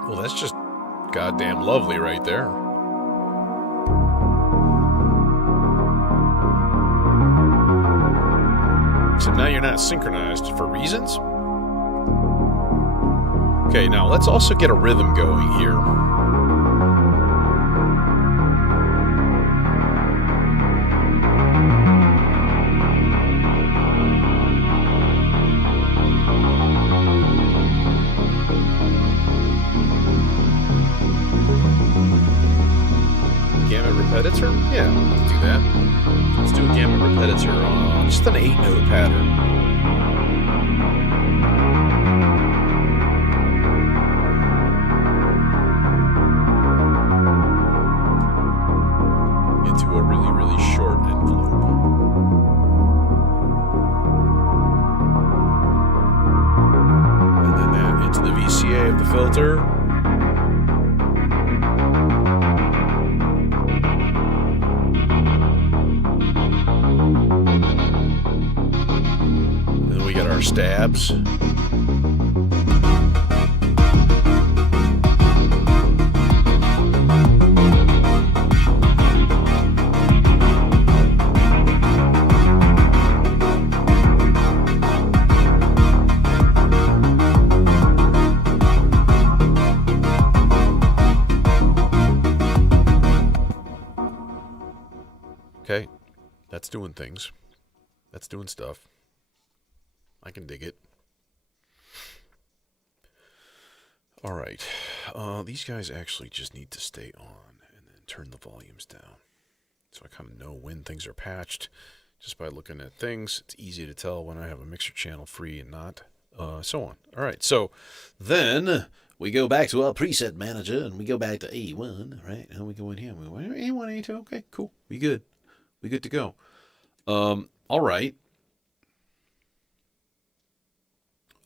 Well, that's just goddamn lovely right there. Except now you're not synchronized for reasons. Okay, now let's also get a rhythm going here. Repetitor? Yeah, let's do that. Let's do a gamma repetitor on just an 8-note pattern. Into a really, really short envelope. And then that into the VCA of the filter. Stabs. Okay, that's doing things. That's doing stuff. I can dig it. All right. These guys actually just need to stay on and then turn the volumes down. So I kind of know when things are patched just by looking at things. It's easy to tell when I have a mixer channel free and not. So on. All right. So then we go back to our preset manager and we go back to A1, right? And we go in here. We go A1, A2. Okay, cool. We good. We good to go. All right.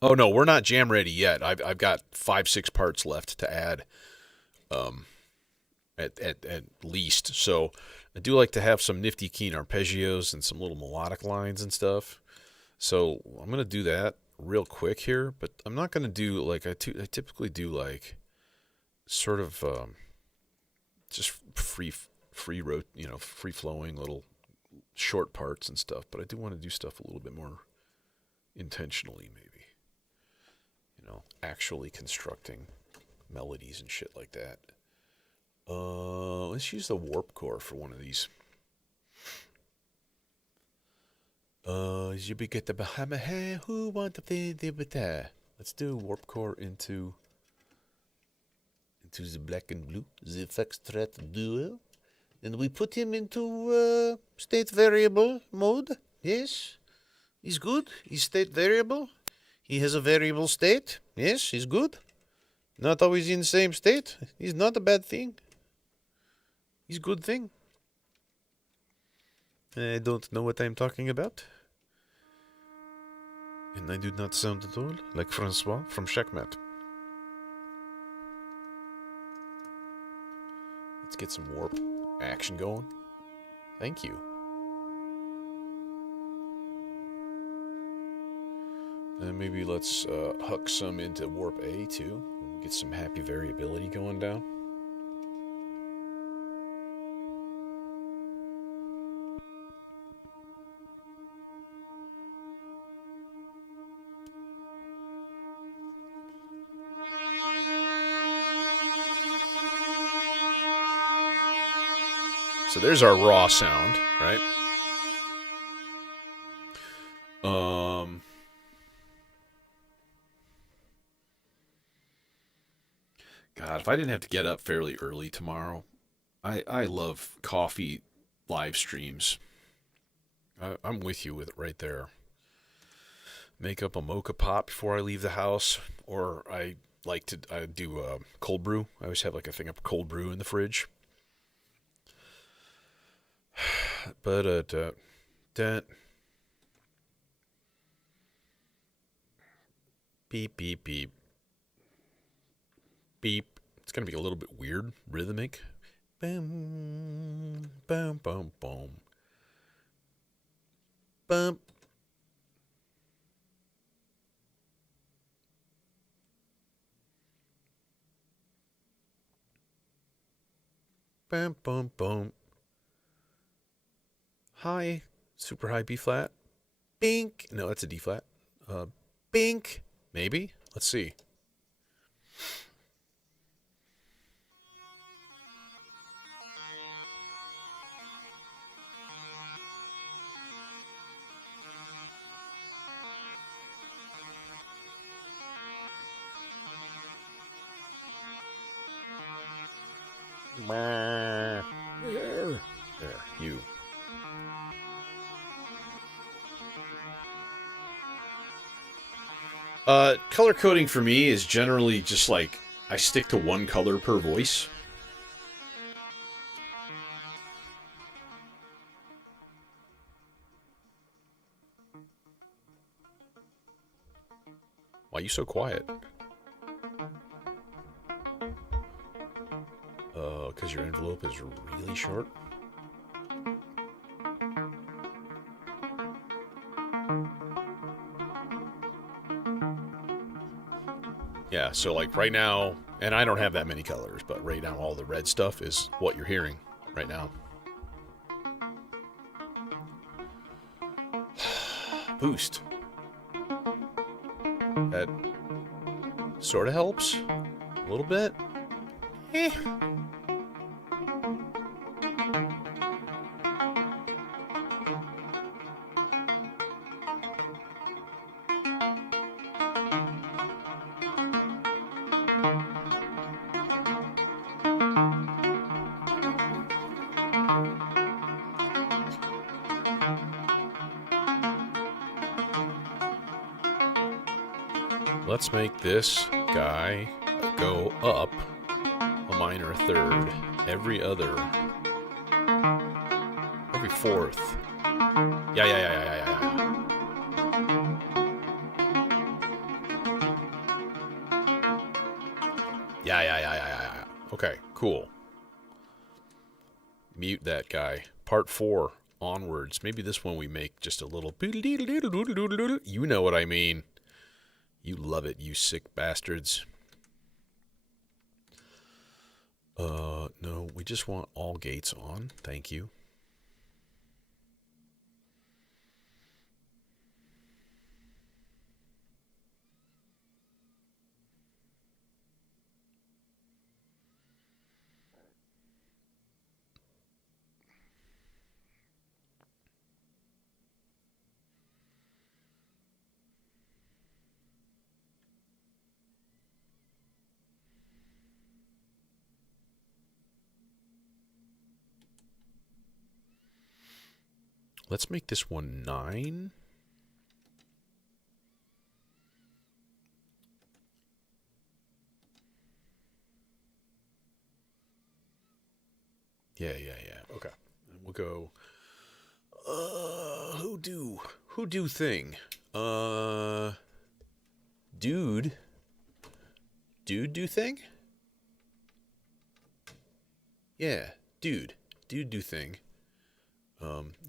Oh no, we're not jam ready yet. I've got 5-6 parts left to add, at least. So I do like to have some nifty keen arpeggios and some little melodic lines and stuff. So I'm gonna do that real quick here, but I'm not gonna do like I typically do like sort of just free flowing little short parts and stuff. But I do want to do stuff a little bit more intentionally, maybe. Actually constructing melodies and shit like that. Let's use the warp core for one of these. You be get the Bahama hair. Who want the there? Let's do warp core into the black and blue, the Foxtrot duo, and we put him into state variable mode. Yes, he's good. He's state variable. He has a variable state. Yes, he's good. Not always in the same state. He's not a bad thing. He's a good thing. I don't know what I'm talking about. And I do not sound at all like Francois from Checkmate. Let's get some warp action going. Thank you. And maybe let's huck some into warp A too. Get some happy variability going down. So there's our raw sound, right? God, if I didn't have to get up fairly early tomorrow, I love coffee live streams. I'm with you with it right there. Make up a mocha pot before I leave the house, or I do cold brew. I always have like a thing of cold brew in the fridge. But beep beep beep beep. It's gonna be a little bit weird, rhythmic. Boom, boom, boom, boom, bump. Bum, bum, bum. High, super high B flat. Bink. No, that's a D flat. Bink. Maybe. Let's see. There. There, you. Color coding for me is generally just like I stick to one color per voice. Why are you so quiet? Because your envelope is really short. Yeah, so like right now, and I don't have that many colors, but right now all the red stuff is what you're hearing right now. Boost. That sort of helps. A little bit. Eh. Let's make this guy go up a minor third every fourth. Yeah. Yeah. Okay, cool. Mute that guy. Part 4 onwards. Maybe this one we make just a little. You know what I mean. You love it, you sick bastards. No, we just want all gates on. Thank you. let's make this one 9. Yeah. Okay. And we'll go who do thing? Dude do thing? Yeah, dude do thing.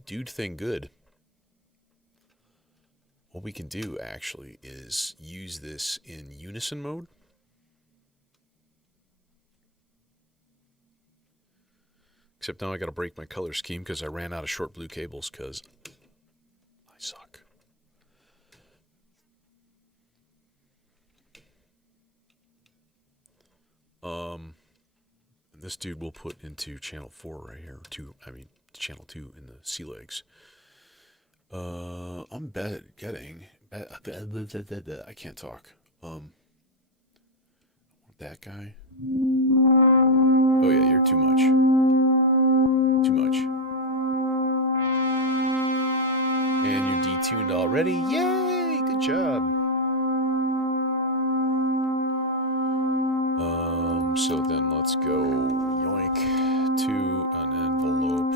Dude thing good. What we can do actually is use this in unison mode. Except now I gotta break my color scheme because I ran out of short blue cables because I suck. And this dude we'll put into channel 4 right here. Channel 2 in the sea legs. I'm I can't talk. That guy. Oh yeah, you're too much. Too much. And you're detuned already. Yay! Good job. So then let's go yoink to an envelope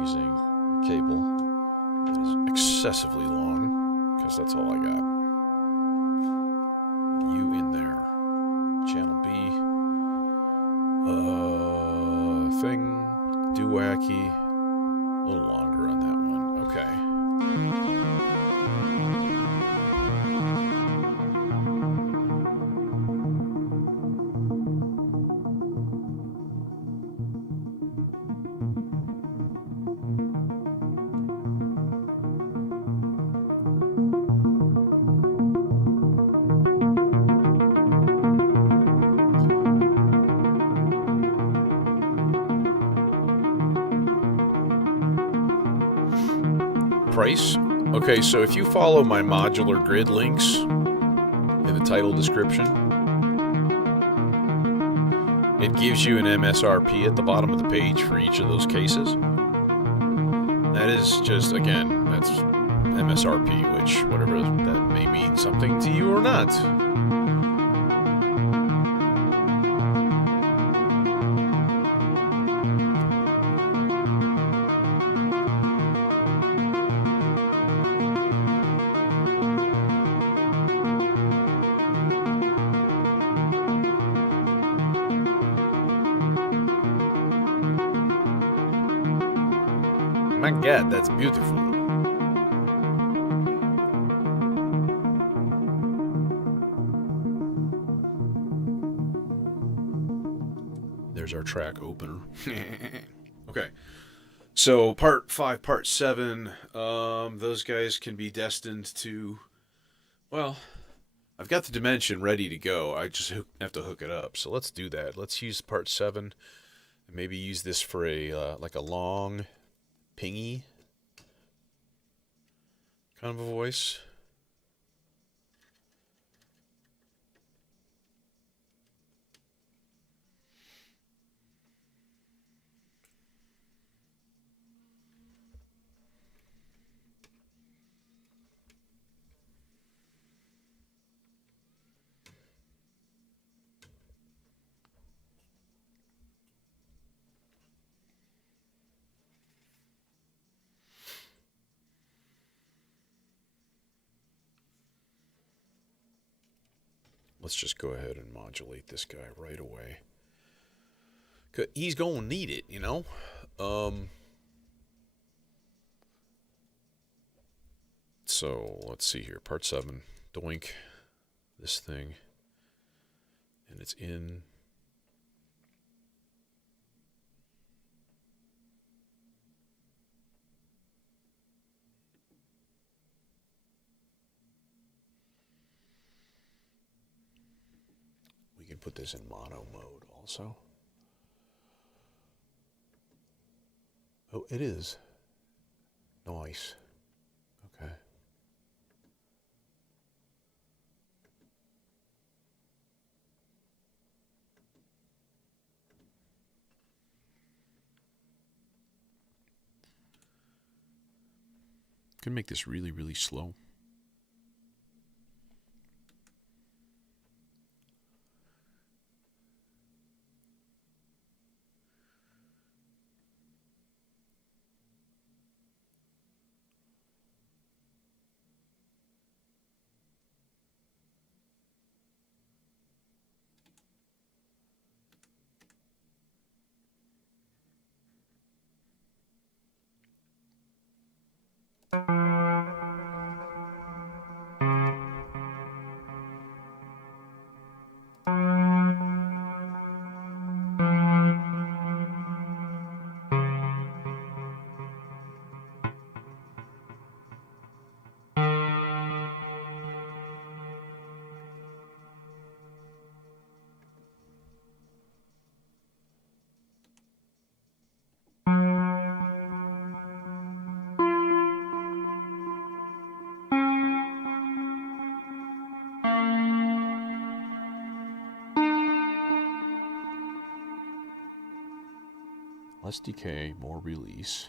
using a cable that is excessively long, because that's all I got. You in there. Channel B. Thing. Doo-wacky. A little longer on that one. Okay. Price. Okay, so if you follow my modular grid links in the title description, it gives you an MSRP at the bottom of the page for each of those cases. That is just, again, that's MSRP, which, whatever that may mean something to you or not. My God, that's beautiful. There's our track opener. Okay. So part 5, part 7, those guys can be destined to, well, I've got the dimension ready to go. I just have to hook it up. So let's do that. Let's use part 7 and maybe use this for a like a long pingy kind of a voice. Let's just go ahead and modulate this guy right away. 'Cause he's going to need it, you know? So, let's see here. Part 7. Doink. This thing. And it's in. We can put this in mono mode also. Oh, it is. Nice. Okay. Could make this really, really slow. Less decay, more release.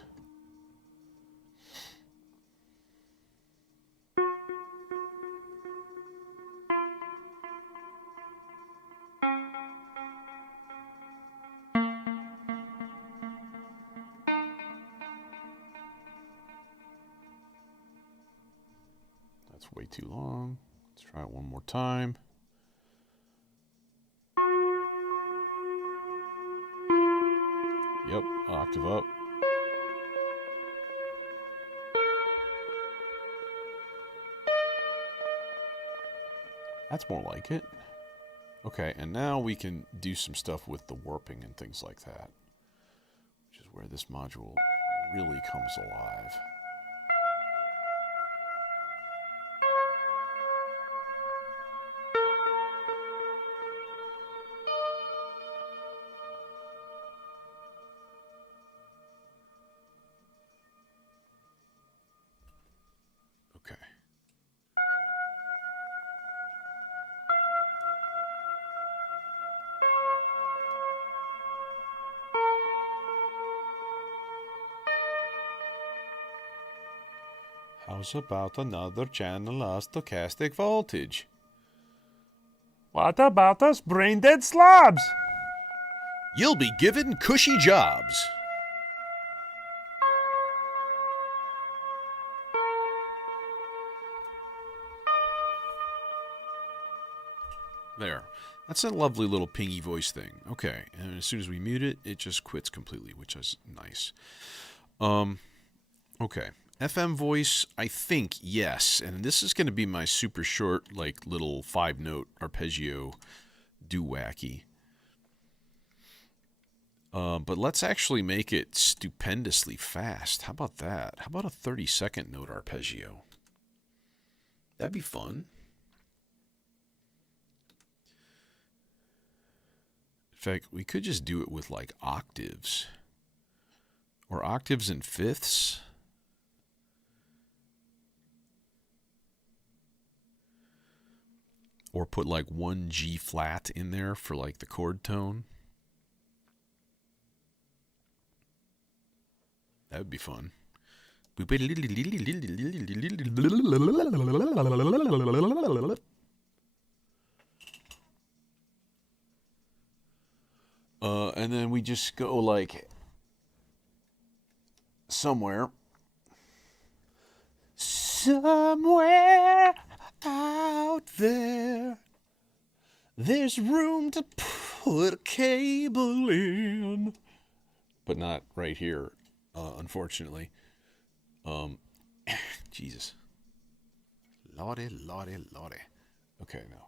That's way too long. Let's try it one more time. Yep, octave up. That's more like it. Okay, and now we can do some stuff with the warping and things like that, which is where this module really comes alive. Okay. How's about another channel of stochastic voltage? What about us brain-dead slobs? You'll be given cushy jobs. There. That's a lovely little pingy voice thing. Okay, and as soon as we mute it, it just quits completely, which is nice. Okay. FM voice, I think, yes. And this is going to be my super short, like, little 5-note arpeggio doo-wacky. But let's actually make it stupendously fast. How about that? How about a 30-second note arpeggio? That'd be fun. In fact, we could just do it with, like, octaves. Or octaves and fifths. Or put like one G flat in there for like the chord tone. That would be fun. And then we just go like somewhere out there, there's room to put a cable in. But not right here, unfortunately. Jesus. Lordy, lordy, lordy. Okay, now.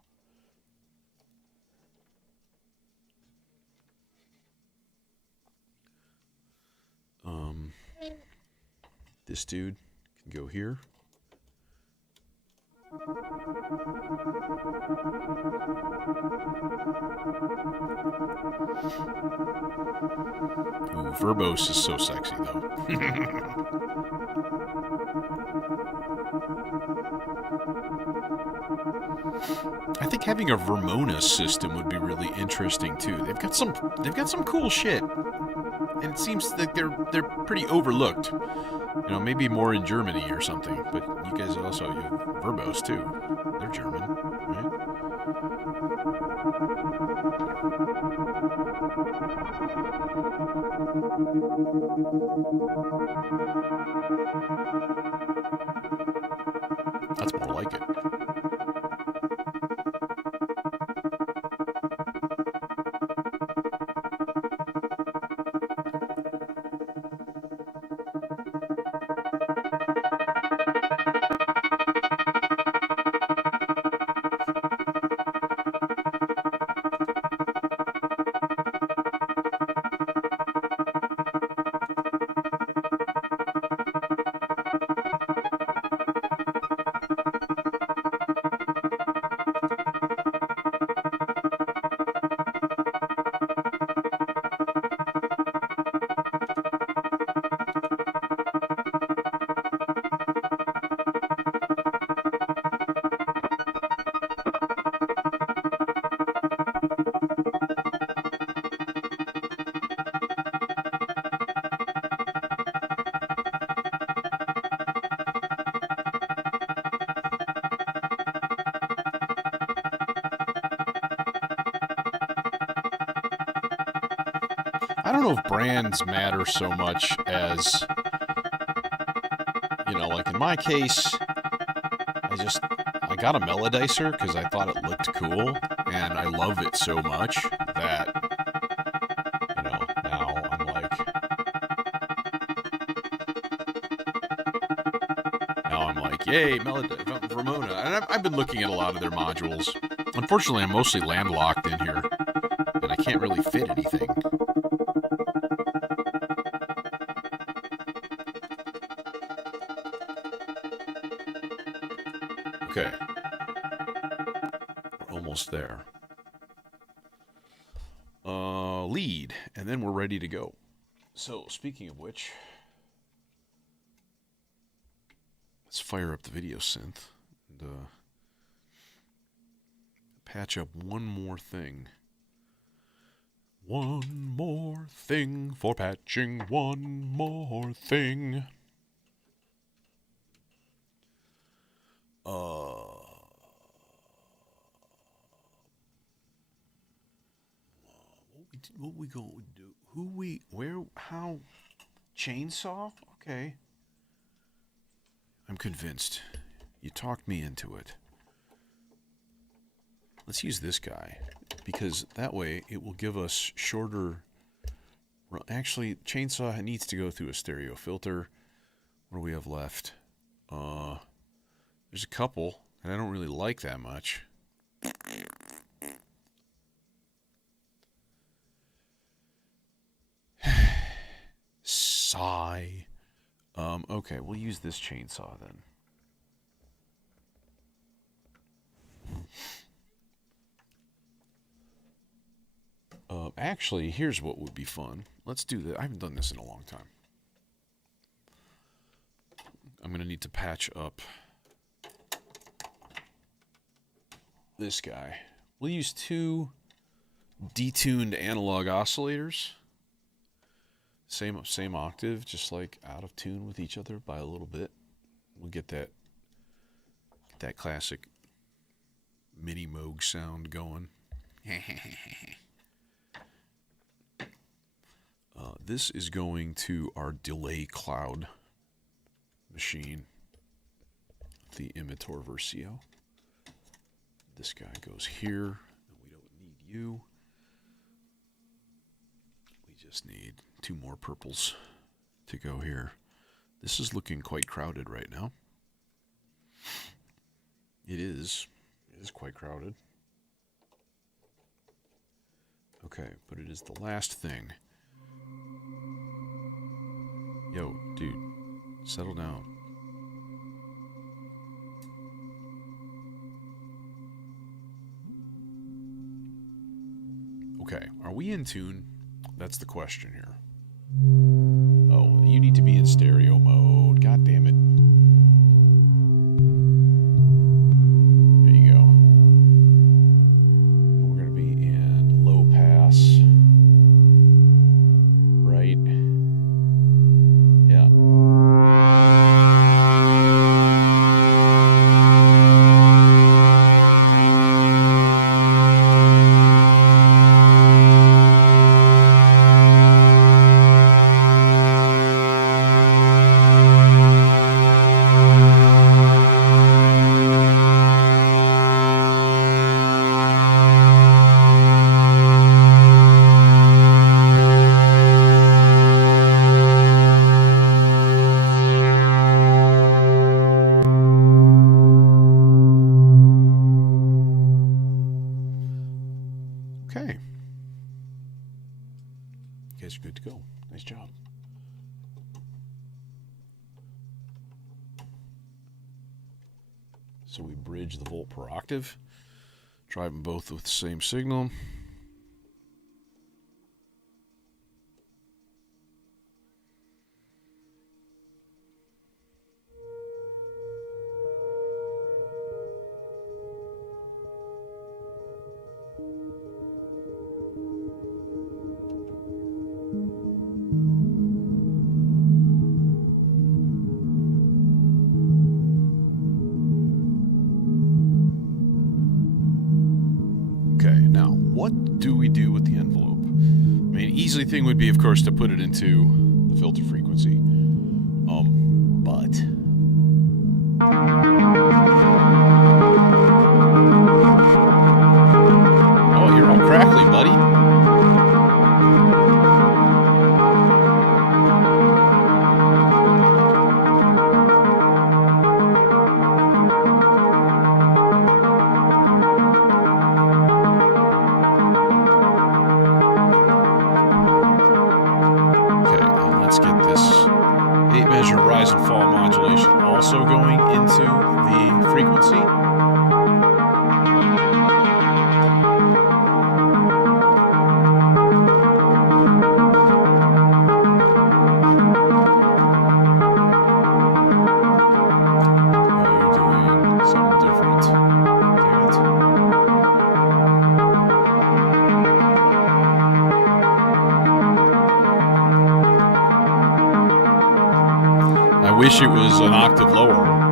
This dude can go here. Ooh, verbose is so sexy, though. I think having a Vermona system would be really interesting too. They've got some cool shit. And it seems that they're pretty overlooked. You know, maybe more in Germany or something. But you guys also, you have Verbos too. They're German, right? That's more like it. I don't know if brands matter so much as, you know, like in my case, I got a melodizer because I thought it looked cool, and I love it so much that, you know, now I'm like, yay, Ramona. And I've been looking at a lot of their modules. Unfortunately, I'm mostly landlocked in here, and I can't really fit anything. Okay. We're almost there. Lead, and then we're ready to go. So, speaking of which, let's fire up the video synth and patch up one more thing. One more thing for patching, one more thing. What we going to do? Where, how? Chainsaw? Okay. I'm convinced. You talked me into it. Let's use this guy, because that way it will give us shorter... Actually, chainsaw needs to go through a stereo filter. What do we have left? There's a couple, and I don't really like that much. Sigh. Okay, we'll use this chainsaw then. Actually, here's what would be fun. Let's do that. I haven't done this in a long time. I'm going to need to patch up this guy. We'll use two detuned analog oscillators. Same octave, just like out of tune with each other by a little bit. We'll get that classic mini Moog sound going. This is going to our delay cloud machine, the Imitor Versio. This guy goes here, and we don't need you. We just need two more purples to go here. This is looking quite crowded right now. It is quite crowded. Okay, but it is the last thing. Yo, dude, settle down. Okay, are we in tune? That's the question here. Oh, you need to be in stereo mode. God damn it. There you go. And we're going to be in low pass. Right? So we bridge the volt per octave. Drive them both with the same signal. Okay, now what do we do with the envelope? I mean, easy thing would be, of course, to put it into the filter frequency. But oh, you're all crackly, buddy. Rise and fall modulation also going into the frequency. Oh, you're doing something different. Damn it. I wish it was an octave lower.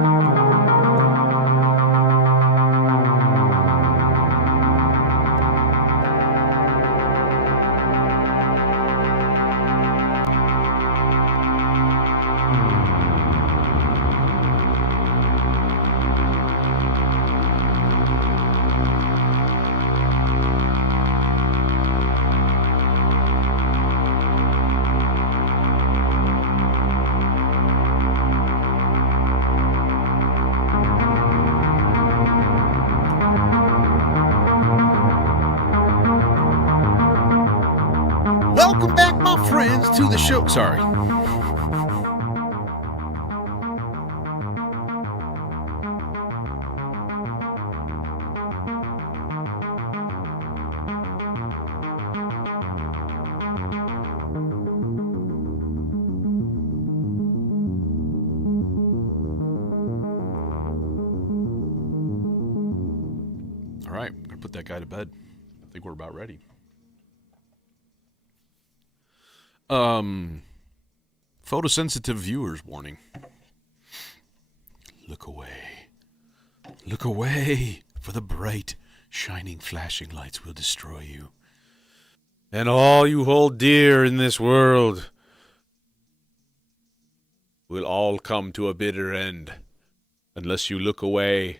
Welcome back, my friends, to the show. Sorry. All right, I'm gonna put that guy to bed. I think we're about ready. Photosensitive viewers warning. Look away. Look away, for the bright, shining, flashing lights will destroy you. And all you hold dear in this world will all come to a bitter end unless you look away.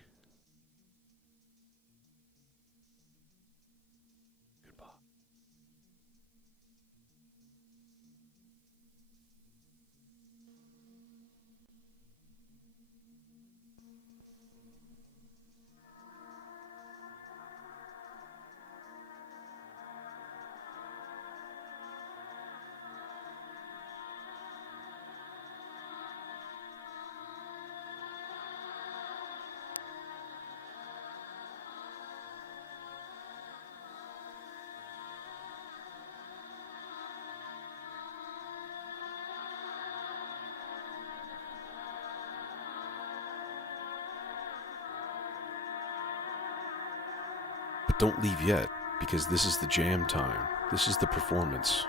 But don't leave yet, because this is the jam time. This is the performance.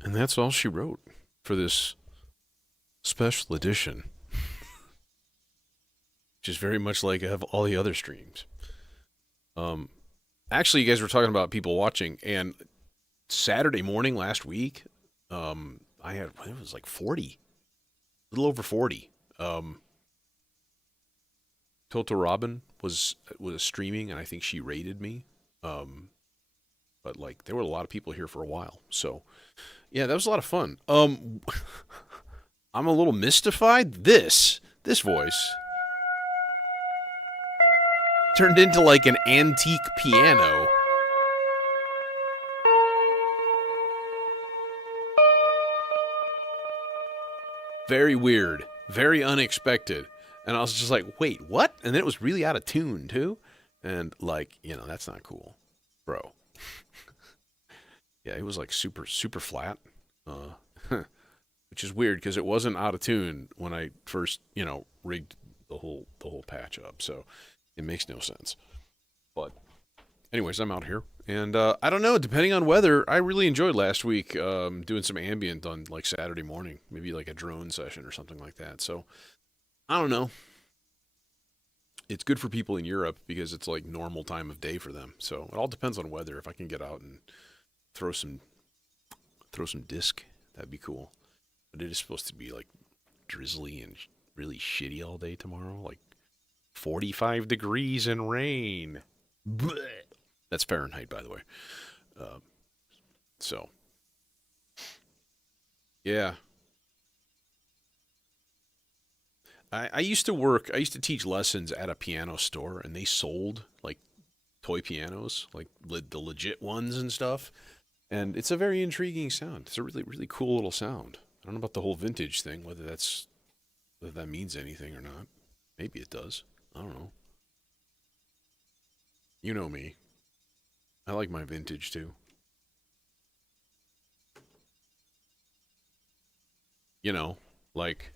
And that's all she wrote for this special edition. Which is very much like all the other streams. Actually, you guys were talking about people watching, and Saturday morning last week, I had, it was like 40. A little over 40. Toto Robin was streaming, and I think she rated me. But like, there were a lot of people here for a while. So, yeah, that was a lot of fun. I'm a little mystified. This voice turned into like an antique piano. Very weird. Very unexpected. And I was just like, wait, what? And then it was really out of tune, too. And like, that's not cool. Bro. Yeah, it was like super, super flat. Which is weird because it wasn't out of tune when I first, rigged the whole patch up. So it makes no sense. But anyways, I'm out here. And I don't know, depending on weather, I really enjoyed last week doing some ambient on like Saturday morning. Maybe like a drone session or something like that. So I don't know. It's good for people in Europe because it's like normal time of day for them. So it all depends on weather. If I can get out and throw some disc, that'd be cool. But it is supposed to be like drizzly and really shitty all day tomorrow, like 45 degrees and rain. Blech. That's Fahrenheit, by the way. So, yeah. I used to teach lessons at a piano store, and they sold like toy pianos, like the legit ones and stuff. And it's a very intriguing sound. It's a really, really cool little sound. I don't know about the whole vintage thing, whether that means anything or not. Maybe it does. I don't know. You know me. I like my vintage too. Like...